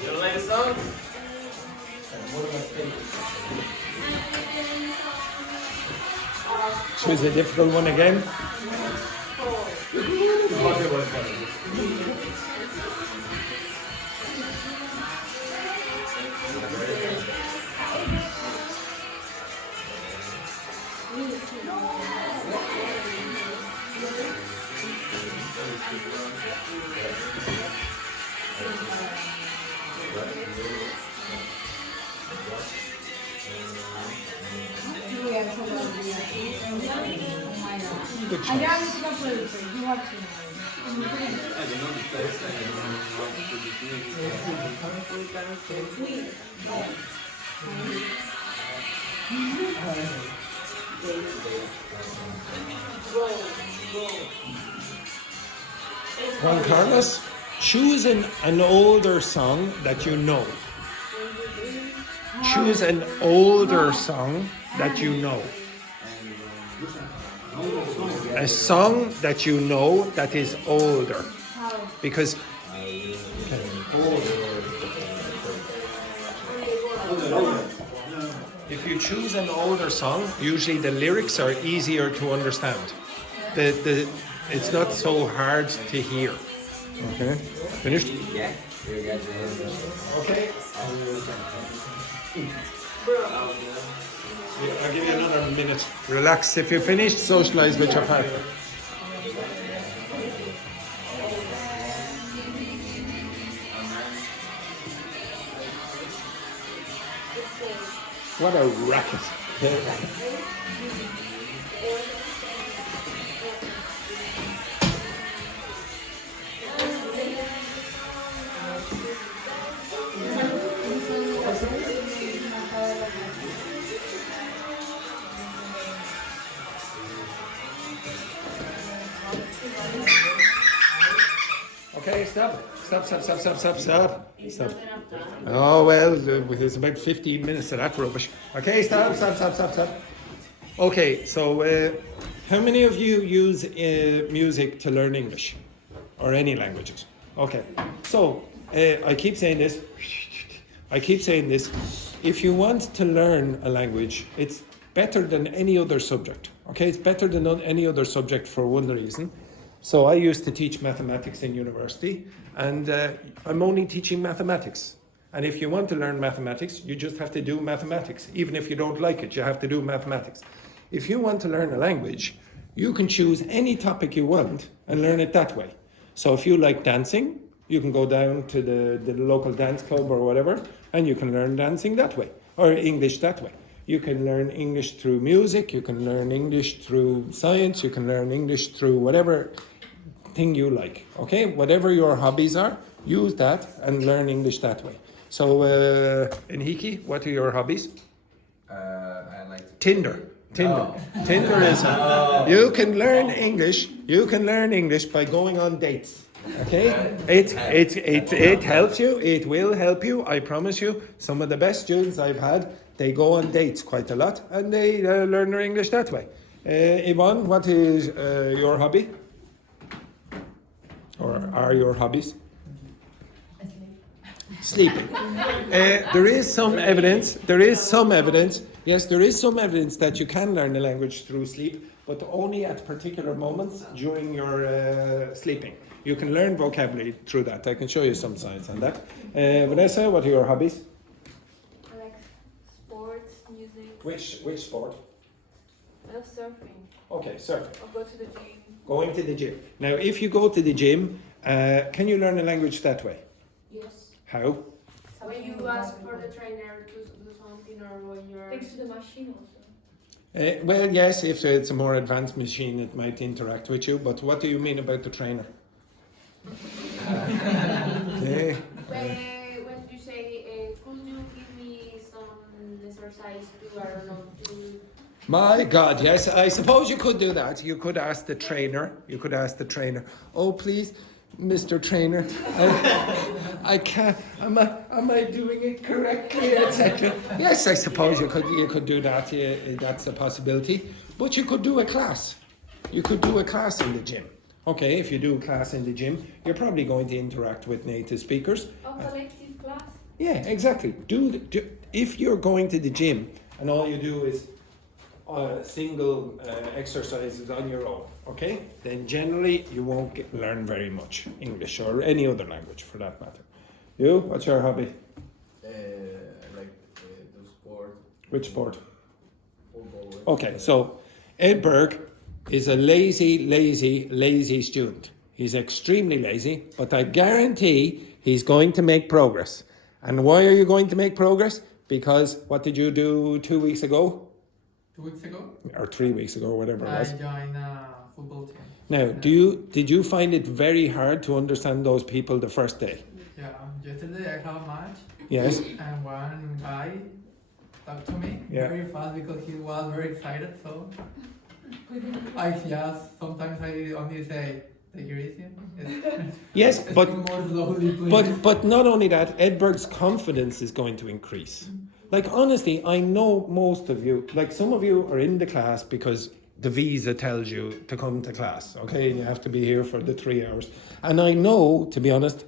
You like the song? Choose a difficult one again. Good choice. Juan Carlos, choose an older song that you know. Choose an older song that you know. A song that you know that is older. Because if you choose an older song, usually the lyrics are easier to understand. It's not so hard to hear. Okay, finished? Yeah. Okay. I'll give you another minute. Relax. If you finish, socialize with your partner. What a racket. Okay, stop. Stop. Oh, well, it's about 15 minutes of that rubbish. Okay, stop. Okay, so how many of you use music to learn English? Or any languages? Okay, so I keep saying this. If you want to learn a language, it's better than any other subject. Okay, it's better than any other subject for one reason. So I used to teach mathematics in university, and I'm only teaching mathematics. And if you want to learn mathematics, you just have to do mathematics. Even if you don't like it, you have to do mathematics. If you want to learn a language, you can choose any topic you want and learn it that way. So if you like dancing, you can go down to the local dance club or whatever, and you can learn dancing that way, or English that way. You can learn English through music, you can learn English through science, you can learn English through whatever thing you like. Okay, whatever your hobbies are, use that and learn English that way. So, Enrique, what are your hobbies? I like Tinder. Oh. Tinder is. You can learn English. You can learn English by going on dates. Okay, it helps you. It will help you. I promise you. Some of the best students I've had, they go on dates quite a lot, and they learn their English that way. Yvonne, what is your hobby? Or are your hobbies? Sleeping. There is some evidence. Yes, there is some evidence that you can learn a language through sleep, but only at particular moments during your sleeping. You can learn vocabulary through that. I can show you some signs on that. Vanessa, what are your hobbies? I like sports, music. Which sport? I love surfing. Okay, surfing. I'll go to the gym. Going to the gym. Now, if you go to the gym, can you learn a language that way? Yes. How? When you ask for the trainer to do something, or when you're Thanks to the machine also. Well, yes, if it's a more advanced machine, it might interact with you. But what do you mean about the trainer? Okay. when you say, could you give me some exercise to, I don't know, to... My God, yes, I suppose you could do that. You could ask the trainer. Oh, please, Mr. Trainer, I can't. Am I doing it correctly, etc. Yes, I suppose you could do that. That's a possibility. But you could do a class. You could do a class in the gym. Okay, if you do a class in the gym, you're probably going to interact with native speakers. A collective class? Yeah, exactly. If you're going to the gym and all you do is single exercises on your own, okay? Then generally you won't learn very much English or any other language for that matter. You? What's your hobby? I like do sport. Which sport? Football. Okay, so Ed Berg is a lazy student. He's extremely lazy, but I guarantee he's going to make progress. And why are you going to make progress? Because what did you do 2 weeks ago? 2 weeks ago? Or 3 weeks ago, whatever it was. I joined a football team. Now, did you find it very hard to understand those people the first day? Yeah, yesterday I have a match. Yes. And one guy talked to me very fast because he was very excited. So sometimes I only say, take it easy. Yes, but more slowly, please. but not only that, Edberg's confidence is going to increase. Like, honestly, I know most of you, like some of you are in the class because the visa tells you to come to class, okay? And you have to be here for the 3 hours. And I know, to be honest,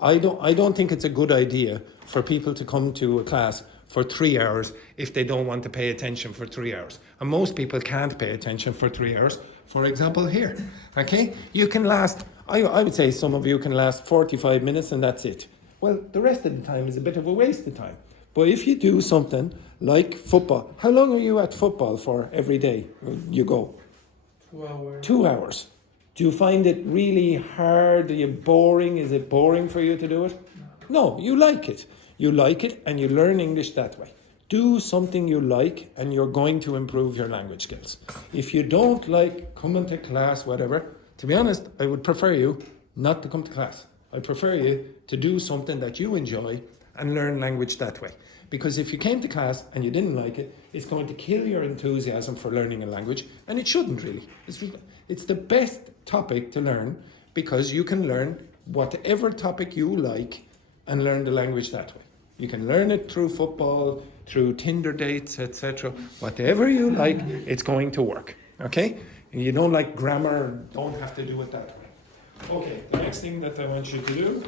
I don't think it's a good idea for people to come to a class for 3 hours if they don't want to pay attention for 3 hours. And most people can't pay attention for 3 hours. For example, here, okay? You can last, I would say some of you can last 45 minutes and that's it. Well, the rest of the time is a bit of a waste of time. But if you do something like football, how long are you at football for every day you go? 2 hours. 2 hours. Do you find it really hard? Are you boring? Is it boring for you to do it? No, you like it. You like it and you learn English that way. Do something you like and you're going to improve your language skills. If you don't like coming to class, whatever, to be honest, I would prefer you not to come to class. I prefer you to do something that you enjoy and learn language that way. Because if you came to class and you didn't like it, it's going to kill your enthusiasm for learning a language, and it shouldn't really. It's the best topic to learn because you can learn whatever topic you like and learn the language that way. You can learn it through football, through Tinder dates, etc. Whatever you like, it's going to work, okay? And you don't like grammar, don't have to do it that way. Okay, the next thing that I want you to do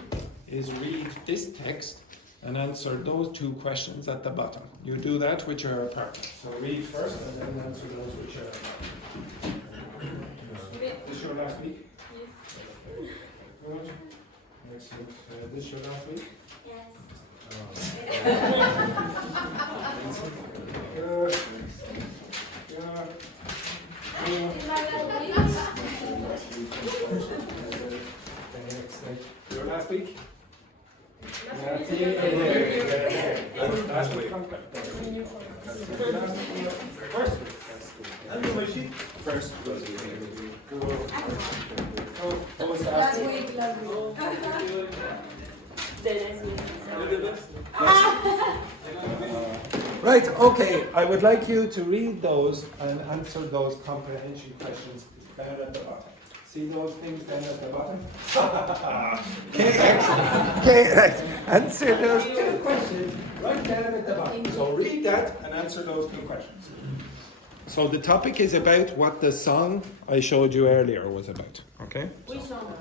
is read this text and answer those 2 questions at the bottom. You do that with your partner. So read first and then answer those with your partner. This your last week? Yes. Good. Excellent. This your last week? Yes. Good. Your last week? Last week. First week. Right, okay, I would like you to read those and answer those comprehension questions down at the bottom. See those things down at the bottom? Okay, excellent. Okay, right. Answer those 2 questions right down at the bottom. So read that and answer those 2 questions. So the topic is about what the song I showed you earlier was about, okay? Which song?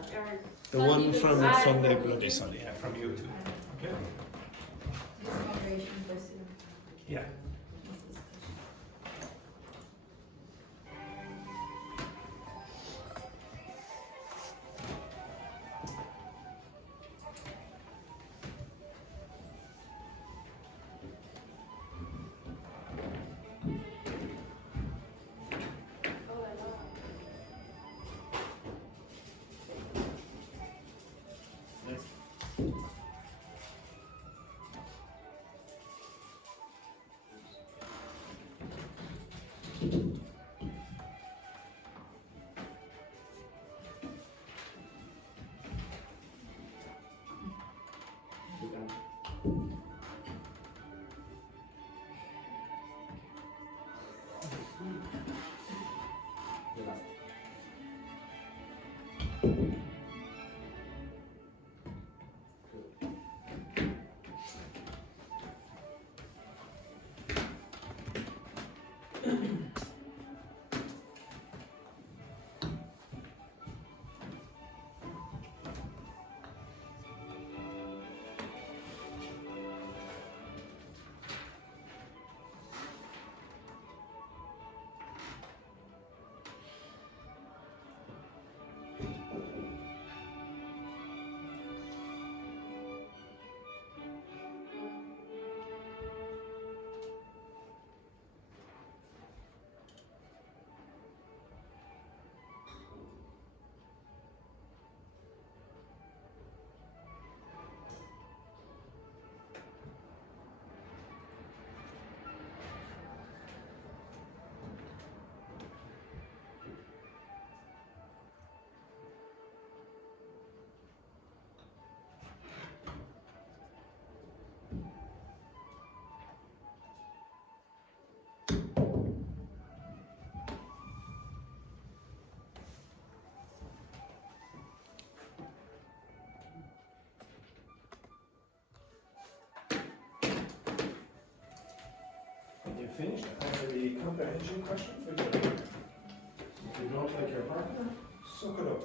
The one from Sunday Bloody Sunday, yeah, from YouTube. Okay? Yeah. You finished answer the comprehension question for you. If you don't like your partner, suck it up.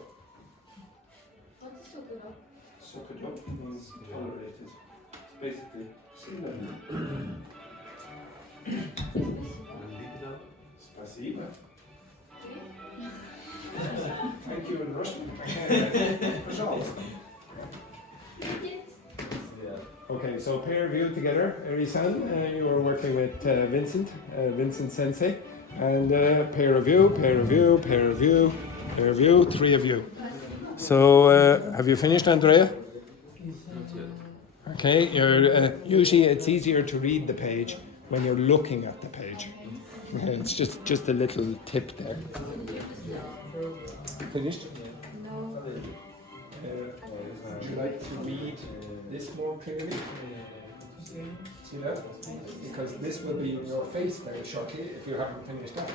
What is suck it up? Suck it up means tolerate it. It's basically similar. Spasiba. Thank you in Russian. Пожалуйста. Okay, so peer review together. Eri-san, you were working with Vincent, Vincent Sensei, and peer review, three of you. So, have you finished, Andrea? Okay, usually it's easier to read the page when you're looking at the page. Okay, it's just a little tip there. Finished? No. Would you like to read this more clearly? See that? Because this will be in your face very shortly if you haven't finished that.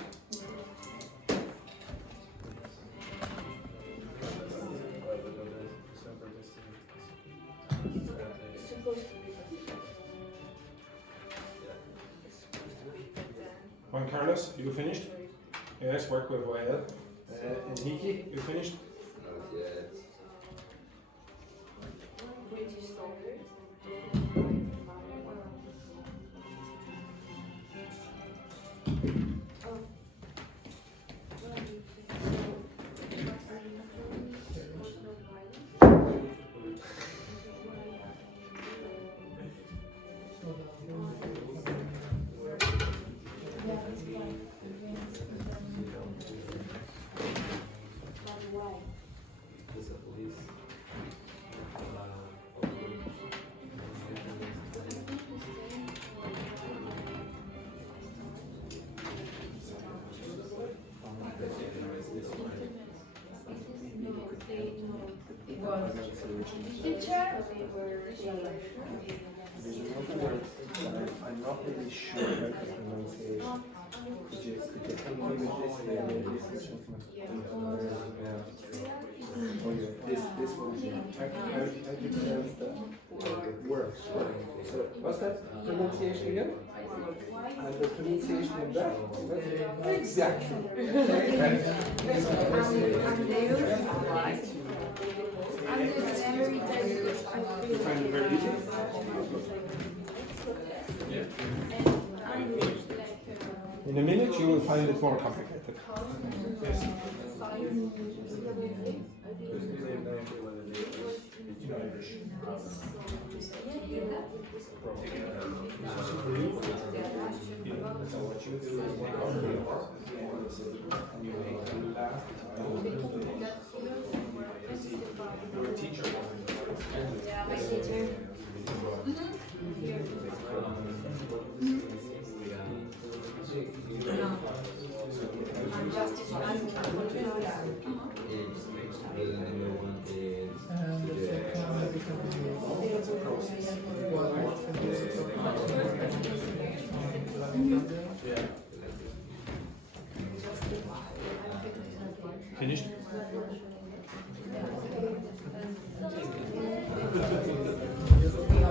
Juan Carlos, you finished? Yes, work with Wael. Enrique, you finished? Not yet. I'm not really sure about the pronunciation. Could you help me with this? This one here. How do you pronounce that? Works. So what's that pronunciation again? And the pronunciation of that? Exactly. You find it very easy? In a minute you will find it more complicated. Yes. So what you do is one hour and you make the last your teacher. Yeah, my teacher. It's a process.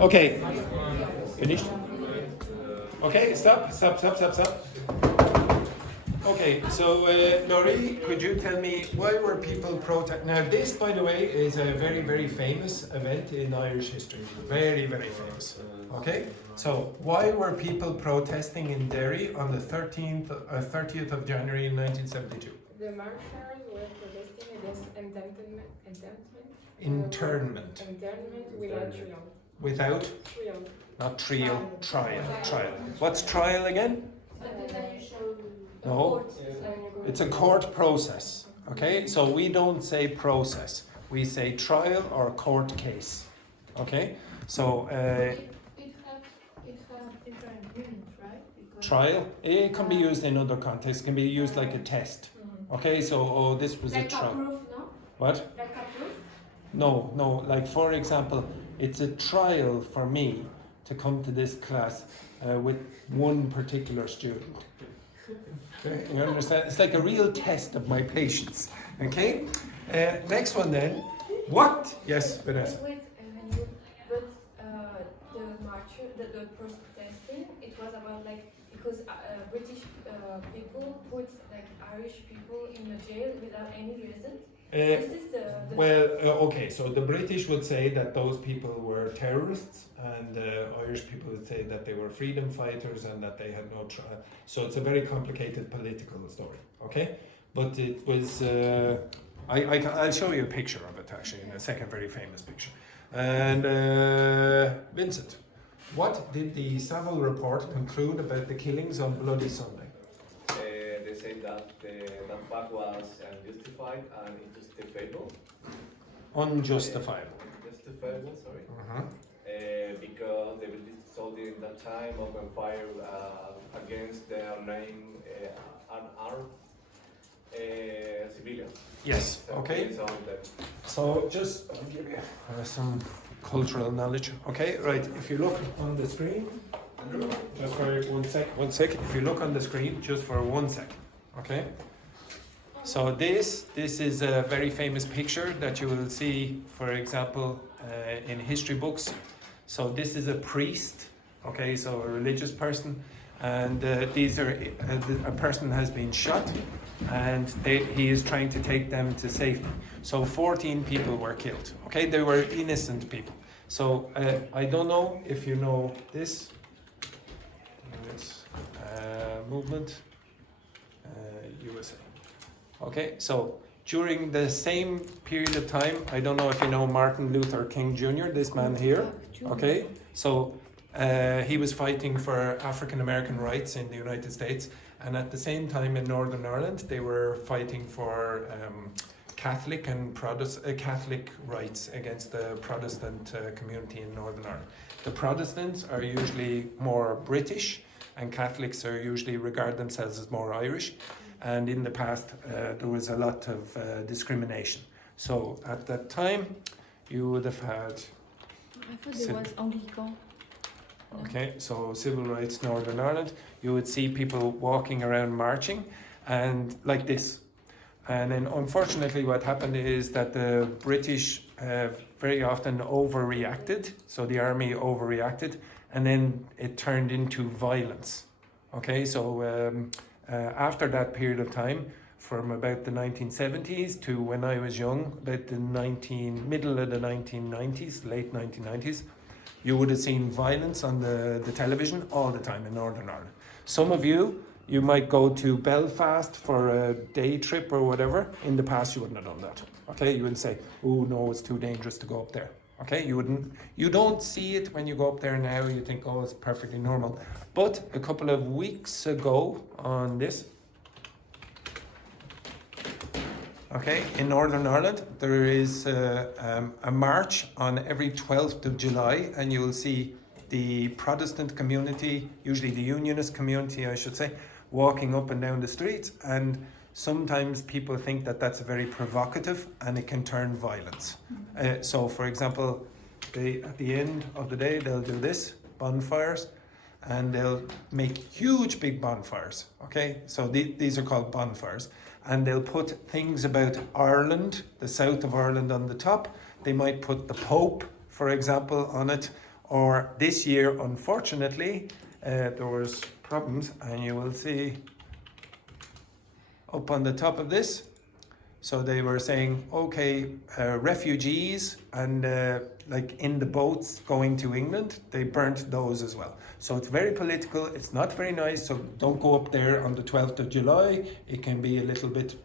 Okay, finished? Okay, stop. Okay, so Laurie, could you tell me why were people protest? Now this, by the way, is a very, very famous event in Irish history. Very, very famous. Okay, so why were people protesting in Derry on the 30th of January in 1972? The marchers were protesting against Internment. Without trial. Without? Trial. Not trial. What's trial again? Something that you show. No, it's a court process. Okay, so we don't say process, we say trial or court case. Okay, so It have different meanings, right? Because trial, it can be used in other contexts, it can be used like a test. Okay, so this was like a trial. proof, no? What? Like a proof? No, like for example, it's a trial for me to come to this class with one particular student. Okay, you understand? It's like a real test of my patience. Okay? Next one then. What? Yes, Vanessa. With the marcher, the protesting, it was about like because British people put like Irish people in the jail without any reason. This is the Well, okay, so the British would say that those people were terrorists, and Irish people would say that they were freedom fighters and that they had no trial. So it's a very complicated political story, okay? But it was, I'll show you a picture of it actually in a second, very famous picture. And Vincent, what did the Savile report conclude about the killings on Bloody Sunday? They say that that fact was unjustified and injustifiable. Unjustifiable. Justifiable, sorry. Uh-huh. Because the British soldiers in that time opened fire against the unarmed civilians. Yes, okay. So just I'll give you some cultural knowledge. Okay, right. If you look on the screen, just for 1 sec. If you look on the screen, just for 1 second. Okay. So this is a very famous picture that you will see, for example, in history books. So this is a priest. Okay, so a religious person, and these are a person has been shot, and he is trying to take them to safety. So 14 people were killed. Okay, they were innocent people. So I don't know if you know this movement, USA. Okay, so during the same period of time, I don't know if you know Martin Luther King Jr., this man here. Okay, so he was fighting for African American rights in the United States, and at the same time in Northern Ireland, they were fighting for Catholic and Catholic rights against the Protestant community in Northern Ireland. The Protestants are usually more British, and Catholics are usually regard themselves as more Irish. And in the past, there was a lot of discrimination. So at that time, you would have had. I thought there was Anglican. Okay, so civil rights, Northern Ireland. You would see people walking around marching, and like this. And then, unfortunately, what happened is that the British very often overreacted. So the army overreacted, and then it turned into violence. Okay, so after that period of time, from about the 1970s to when I was young, about the middle of the 1990s, late 1990s, you would have seen violence on the television all the time in Northern Ireland. Some of you might go to Belfast for a day trip or whatever. In the past, you wouldn't have done that. Okay, you wouldn't say, "Oh no, it's too dangerous to go up there." Okay, you don't see it when you go up there now. You think, "Oh, it's perfectly normal." But a couple of weeks ago on this, okay, in Northern Ireland, there is a march on every 12th of July, and you will see the Protestant community, usually the Unionist community, I should say, walking up and down the streets. And sometimes people think that that's very provocative, and it can turn violence. So, for example, at the end of the day, they'll do this, bonfires, and they'll make huge big bonfires. Okay, so these are called bonfires. And they'll put things about Ireland, the south of Ireland, on the top. They might put the Pope, for example, on it, or this year, unfortunately, there was problems, and you will see up on the top of this. So they were saying, okay, refugees and like in the boats going to England, they burnt those as well. So it's very political, it's not very nice, so don't go up there on the 12th of July. It can be a little bit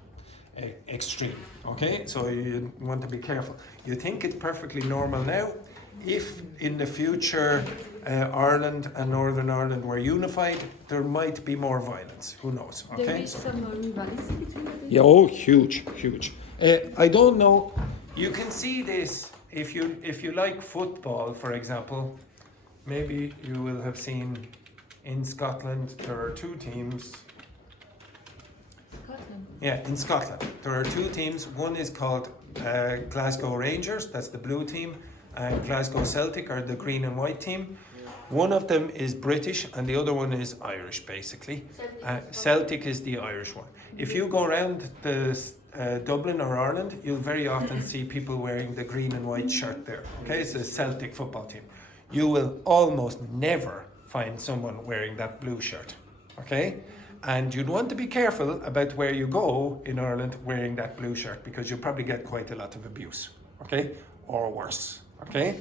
extreme, okay? So you want to be careful. You think it's perfectly normal now. If in the future Ireland and Northern Ireland were unified, there might be more violence. Who knows? Okay. There is some rivals between the Yeah, oh, huge. I don't know. You can see this if you like football, for example. Maybe you will have seen in Scotland there are two teams. Scotland. Yeah, in Scotland there are two teams. One is called Glasgow Rangers. That's the blue team. And Glasgow Celtic are the green and white team. One of them is British and the other one is Irish, basically. Celtic is the Irish one. If you go around the Dublin or Ireland, you'll very often see people wearing the green and white shirt there. Okay, it's a Celtic football team. You will almost never find someone wearing that blue shirt. Okay? And you'd want to be careful about where you go in Ireland wearing that blue shirt, because you'll probably get quite a lot of abuse. Okay? Or worse. Okay,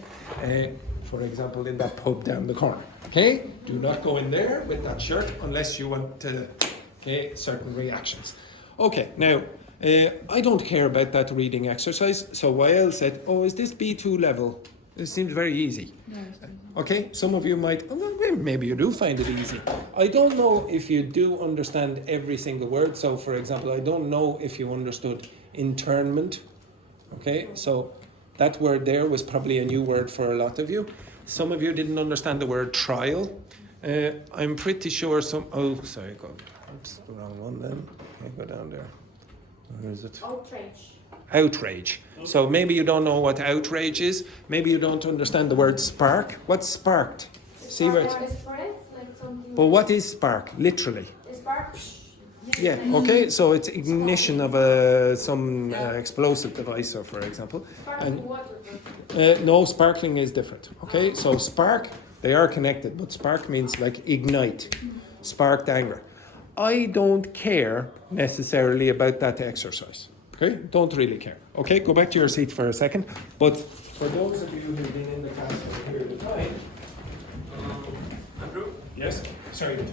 for example, in that pub down the corner. Okay, do not go in there with that shirt unless you want to. Okay, certain reactions. Okay, now I don't care about that reading exercise. So Wael said, "Oh, is this B2 level?" It seems very easy. Okay, some of you might. Oh, well, maybe you do find it easy. I don't know if you do understand every single word. So, for example, I don't know if you understood internment. Okay, so. That word there was probably a new word for a lot of you. Some of you didn't understand the word trial. I'm pretty sure some... Oh, sorry, go. Oops, the wrong one then. Okay, go down there. Where is it? Outrage. Outrage. So maybe you don't know what outrage is. Maybe you don't understand the word spark. What's sparked? See where it's... But what is spark, literally? Spark. Yeah, okay, so it's ignition of some explosive device, or for example. And, no, sparkling is different. Okay, so spark, they are connected, but spark means like ignite, sparked anger. I don't care necessarily about that exercise. Okay, don't really care. Okay, go back to your seat for a second. But for those of you who've been in the class for a period of time, Andrew? yes, sorry. In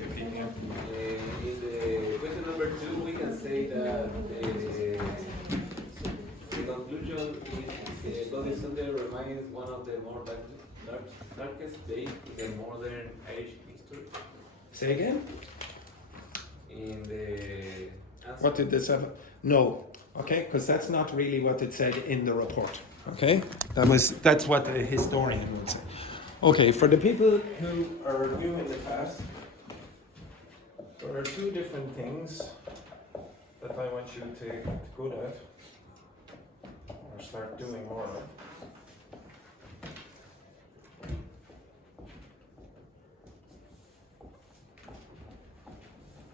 the question number 2, we can say that the conclusion is Bloody Sunday remains one of the more darkest days in the modern age history. Say again? In the answer. What did this have? No. Okay, because that's not really what it said in the report. Okay, that's what the historian would say. Okay, for the people who are new in the class, there are two different things that I want you to get good at, or start doing more of.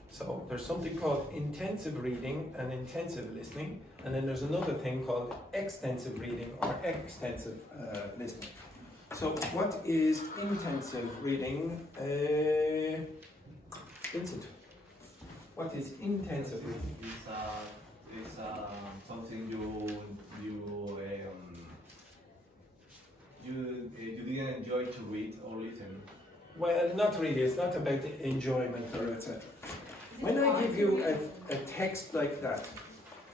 So there's something called intensive reading and intensive listening, and then there's another thing called extensive reading or extensive listening. So what is intensive reading? Vincent, what is intensive reading? It's something you didn't enjoy to read or listen. Well, not really. It's not about enjoyment or etc. When I give you a text like that,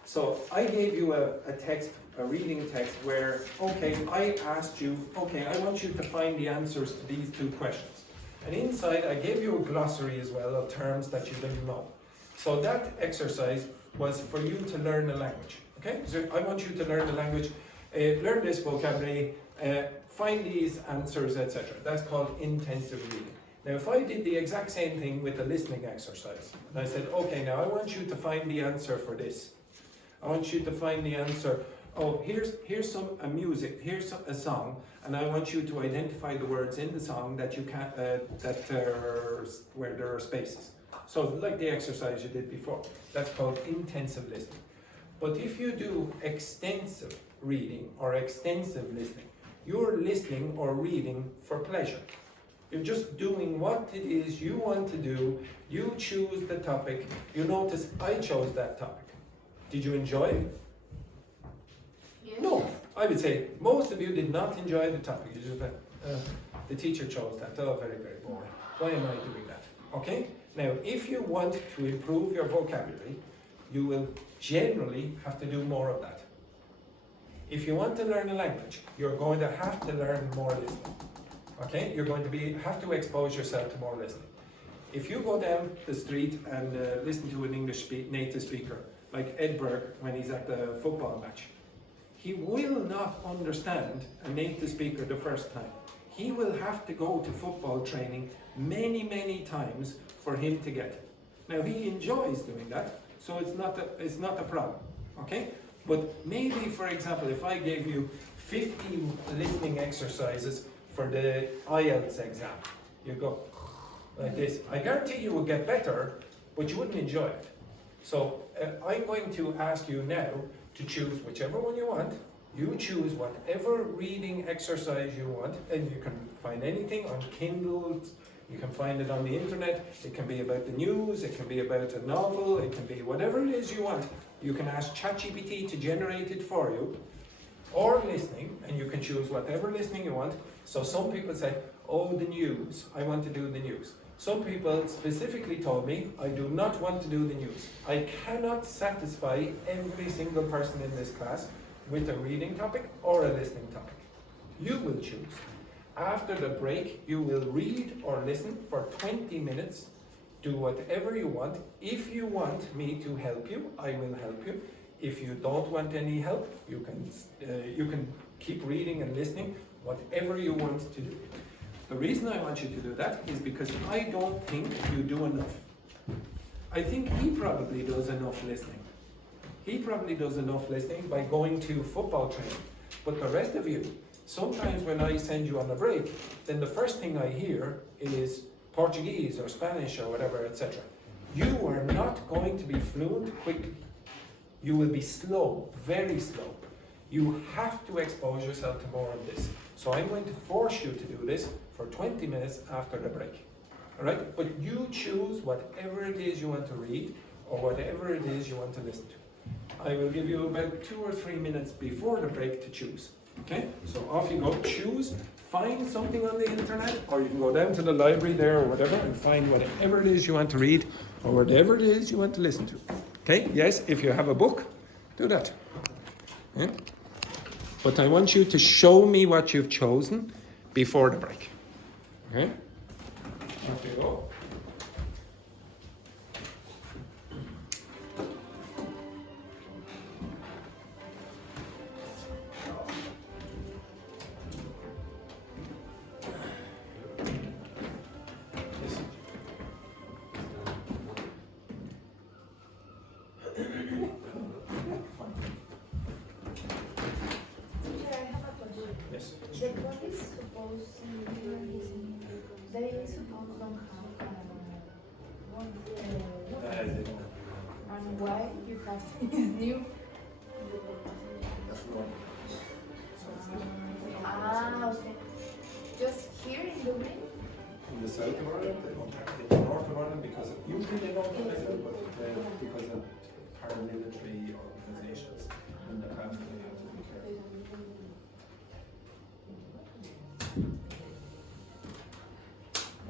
so I gave you a text, a reading text where, okay, I asked you, okay, I want you to find the answers to these two questions. And inside I gave you a glossary as well of terms that you didn't know. So that exercise was for you to learn a language, okay? So I want you to learn the language, learn this vocabulary, find these answers, etc. That's called intensive reading. Now, if I did the exact same thing with the listening exercise, and I said, okay, now I want you to find the answer for this. I want you to find the answer. Oh, here's some music. Here's a song, and I want you to identify the words in the song that you can where there are spaces. So, like the exercise you did before, that's called intensive listening. But if you do extensive reading or extensive listening, you're listening or reading for pleasure. You're just doing what it is you want to do. You choose the topic. You notice I chose that topic. Did you enjoy it? Yes. No. I would say most of you did not enjoy the topic. You just went, the teacher chose that. Oh, very, very boring. Why am I doing that? Okay? Now, if you want to improve your vocabulary, you will generally have to do more of that. If you want to learn a language, you're going to have to learn more listening. Okay? You're going to have to expose yourself to more listening. If you go down the street and listen to an English native speaker, like Ed Berg when he's at the football match, he will not understand a native speaker the first time. He will have to go to football training many, many times for him to get it. Now he enjoys doing that, so it's not a problem, okay? But maybe, for example, if I gave you 50 listening exercises for the IELTS exam, you go like this. I guarantee you will get better, but you wouldn't enjoy it. So I'm going to ask you now to choose whichever one you want. You choose whatever reading exercise you want, and you can find anything on Kindle, you can find it on the internet, it can be about the news, it can be about a novel, it can be whatever it is you want. You can ask ChatGPT to generate it for you, or listening, and you can choose whatever listening you want. So some people say, oh, the news, I want to do the news. Some people specifically told me, I do not want to do the news. I cannot satisfy every single person in this class with a reading topic or a listening topic. You will choose. After the break, you will read or listen for 20 minutes. Do whatever you want. If you want me to help you, I will help you. If you don't want any help, you can keep reading and listening, whatever you want to do. The reason I want you to do that is because I don't think you do enough. I think he probably does enough listening. He probably does enough listening by going to football training. But the rest of you, sometimes when I send you on a break, then the first thing I hear is Portuguese or Spanish or whatever, etc. You are not going to be fluent quickly. You will be slow, very slow. You have to expose yourself to more of this. So I'm going to force you to do this for 20 minutes after the break. All right? But you choose whatever it is you want to read or whatever it is you want to listen to. I will give you about 2 or 3 minutes before the break to choose. Okay? So off you go. Choose. Find something on the internet, or you can go down to the library there or whatever and find whatever it is you want to read or whatever it is you want to listen to. Okay? Yes, if you have a book, do that. Yeah? But I want you to show me what you've chosen before the break. Okay? Off you go. The bodies suppose they suppose don't have one and why you have this new okay. Just here in the wind? In the south of Ireland, they don't have it. In the north of Ireland, because usually they don't have it, but because of paramilitary organisations in the past, they have to be careful.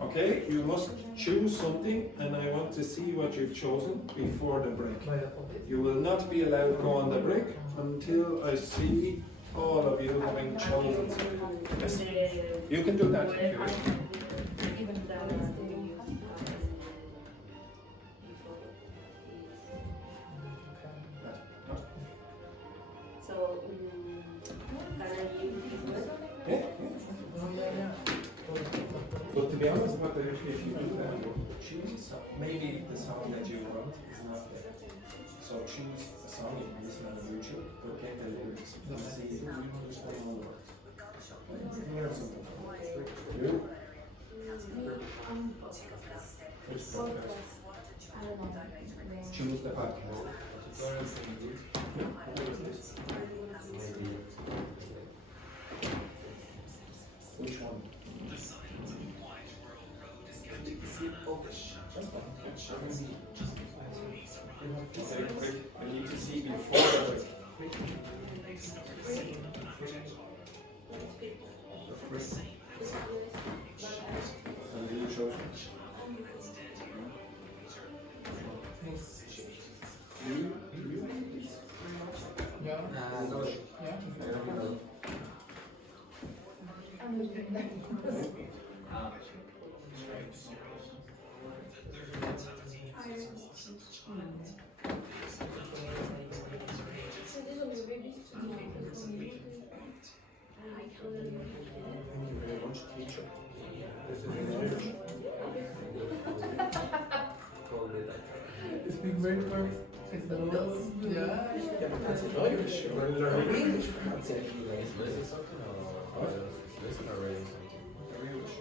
Okay, you must choose something, and I want to see what you've chosen before the break. You will not be allowed to go on the break until I see all of you having chosen something. Yes. You can do that if you wish. So, Yeah. But to be honest, if you do that, choose maybe the song that you want is not there. So choose a song you can listen on YouTube, but get the lyrics. You see, you understand all the words. Learn something. You? Which podcast? Choose the podcast. before the break? And you chose you? Yeah. No. Yeah. Thank you very much, teacher. This is an Irish. Speak very fast. It's the lowest. Yeah. Yeah, but that's in Irish. We're learning English for God's sake. Is listening something or is listening or reading something? Irish.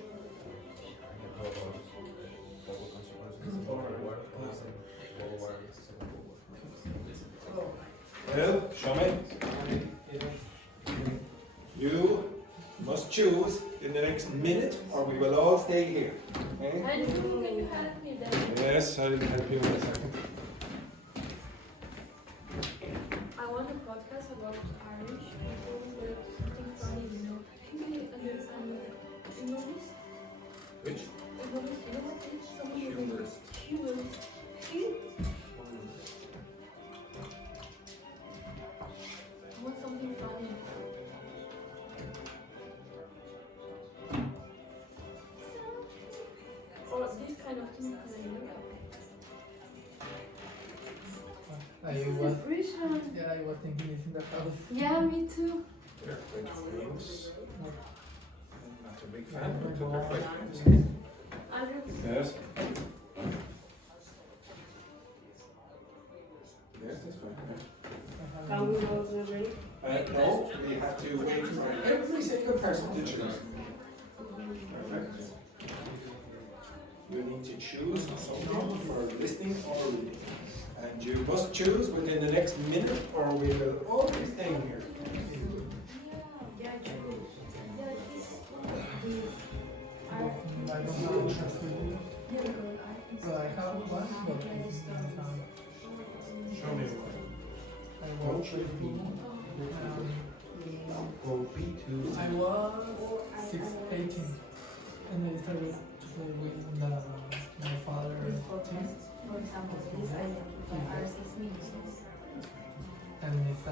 Well, show me. You must choose in the next minute or we will all stay here. Okay? And can you help me then? Yes, I'll help you in a second. I want a podcast about Irish people with something funny, you know. Can you understand humorist? Which? Humorist, you know what it is? Someone who Humorist. Humorist. I want something funny. Or this kind of thing, you know. I This is was, impression. yeah, I was thinking it's in the house. Yeah, me too. They're quite famous. I'm not a big fan, but they're quite famous. Yes. Yes, that's fine. Can we go to the break? No, we have to wait for every single person to choose. Perfect. You need to choose something for listening or reading. And you must choose within the next minute or we will all be staying here. I don't know interested. Well, I have one, but it's not Show me one. I What watched should be? Go B2. I was 18 and I started to play with my father's team. For example, this are 6 minutes. And it's a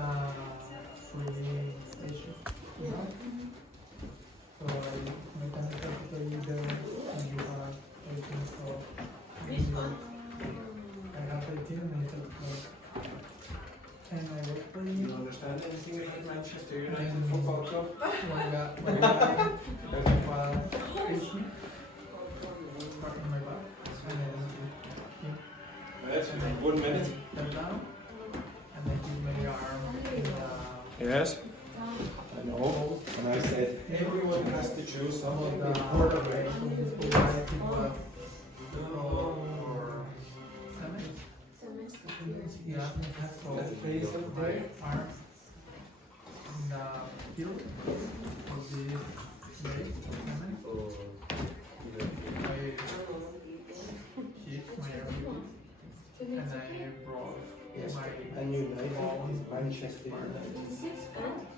free station. So I can start to play with them and you have 18, so I have 18 and I start to play. And I was Do you playing. understand anything about Manchester United Football Club? One guy was facing on my back and I Yes, 1 minute. fell down and I hit my arm in the Yes. I know. And I said everyone has to choose something before the break. He asked me to place my arm in the field of the break. I hit my arm and I broke Yes. my And United is Manchester United.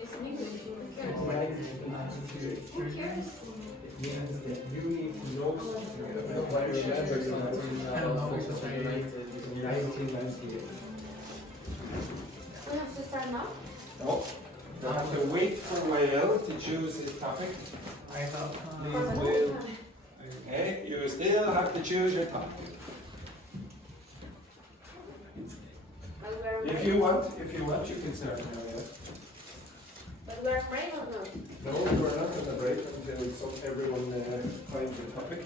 It's in English. Who cares? It means that you need to know something about why Manchester United is in 1998. We have to start now? No, you have to wait for a while to choose this topic. I thought Please wait. Okay, you still have to choose your topic. If you want, you can start now, yes. But we're afraid or not? No, we're not going to break until everyone finds a topic.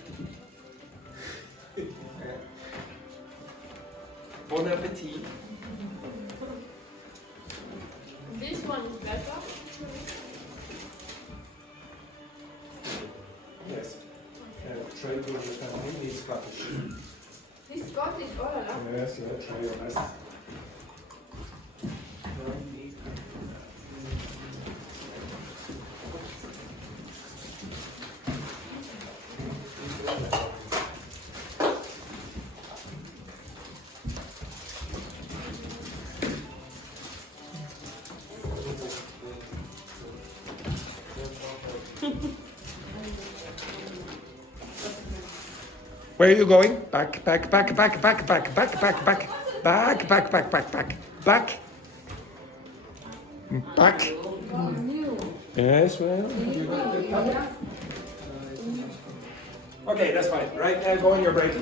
Bon appetit. This one is better. Yes. Try to understand English, Scottish. This Scottish, oh la la. Yes, yeah, try your best. Where are you going? Back, back, back, back, back, back, back, back, back, back, back, back, back, back, back, back. Yes, well. Okay, that's fine. Right, go on your break.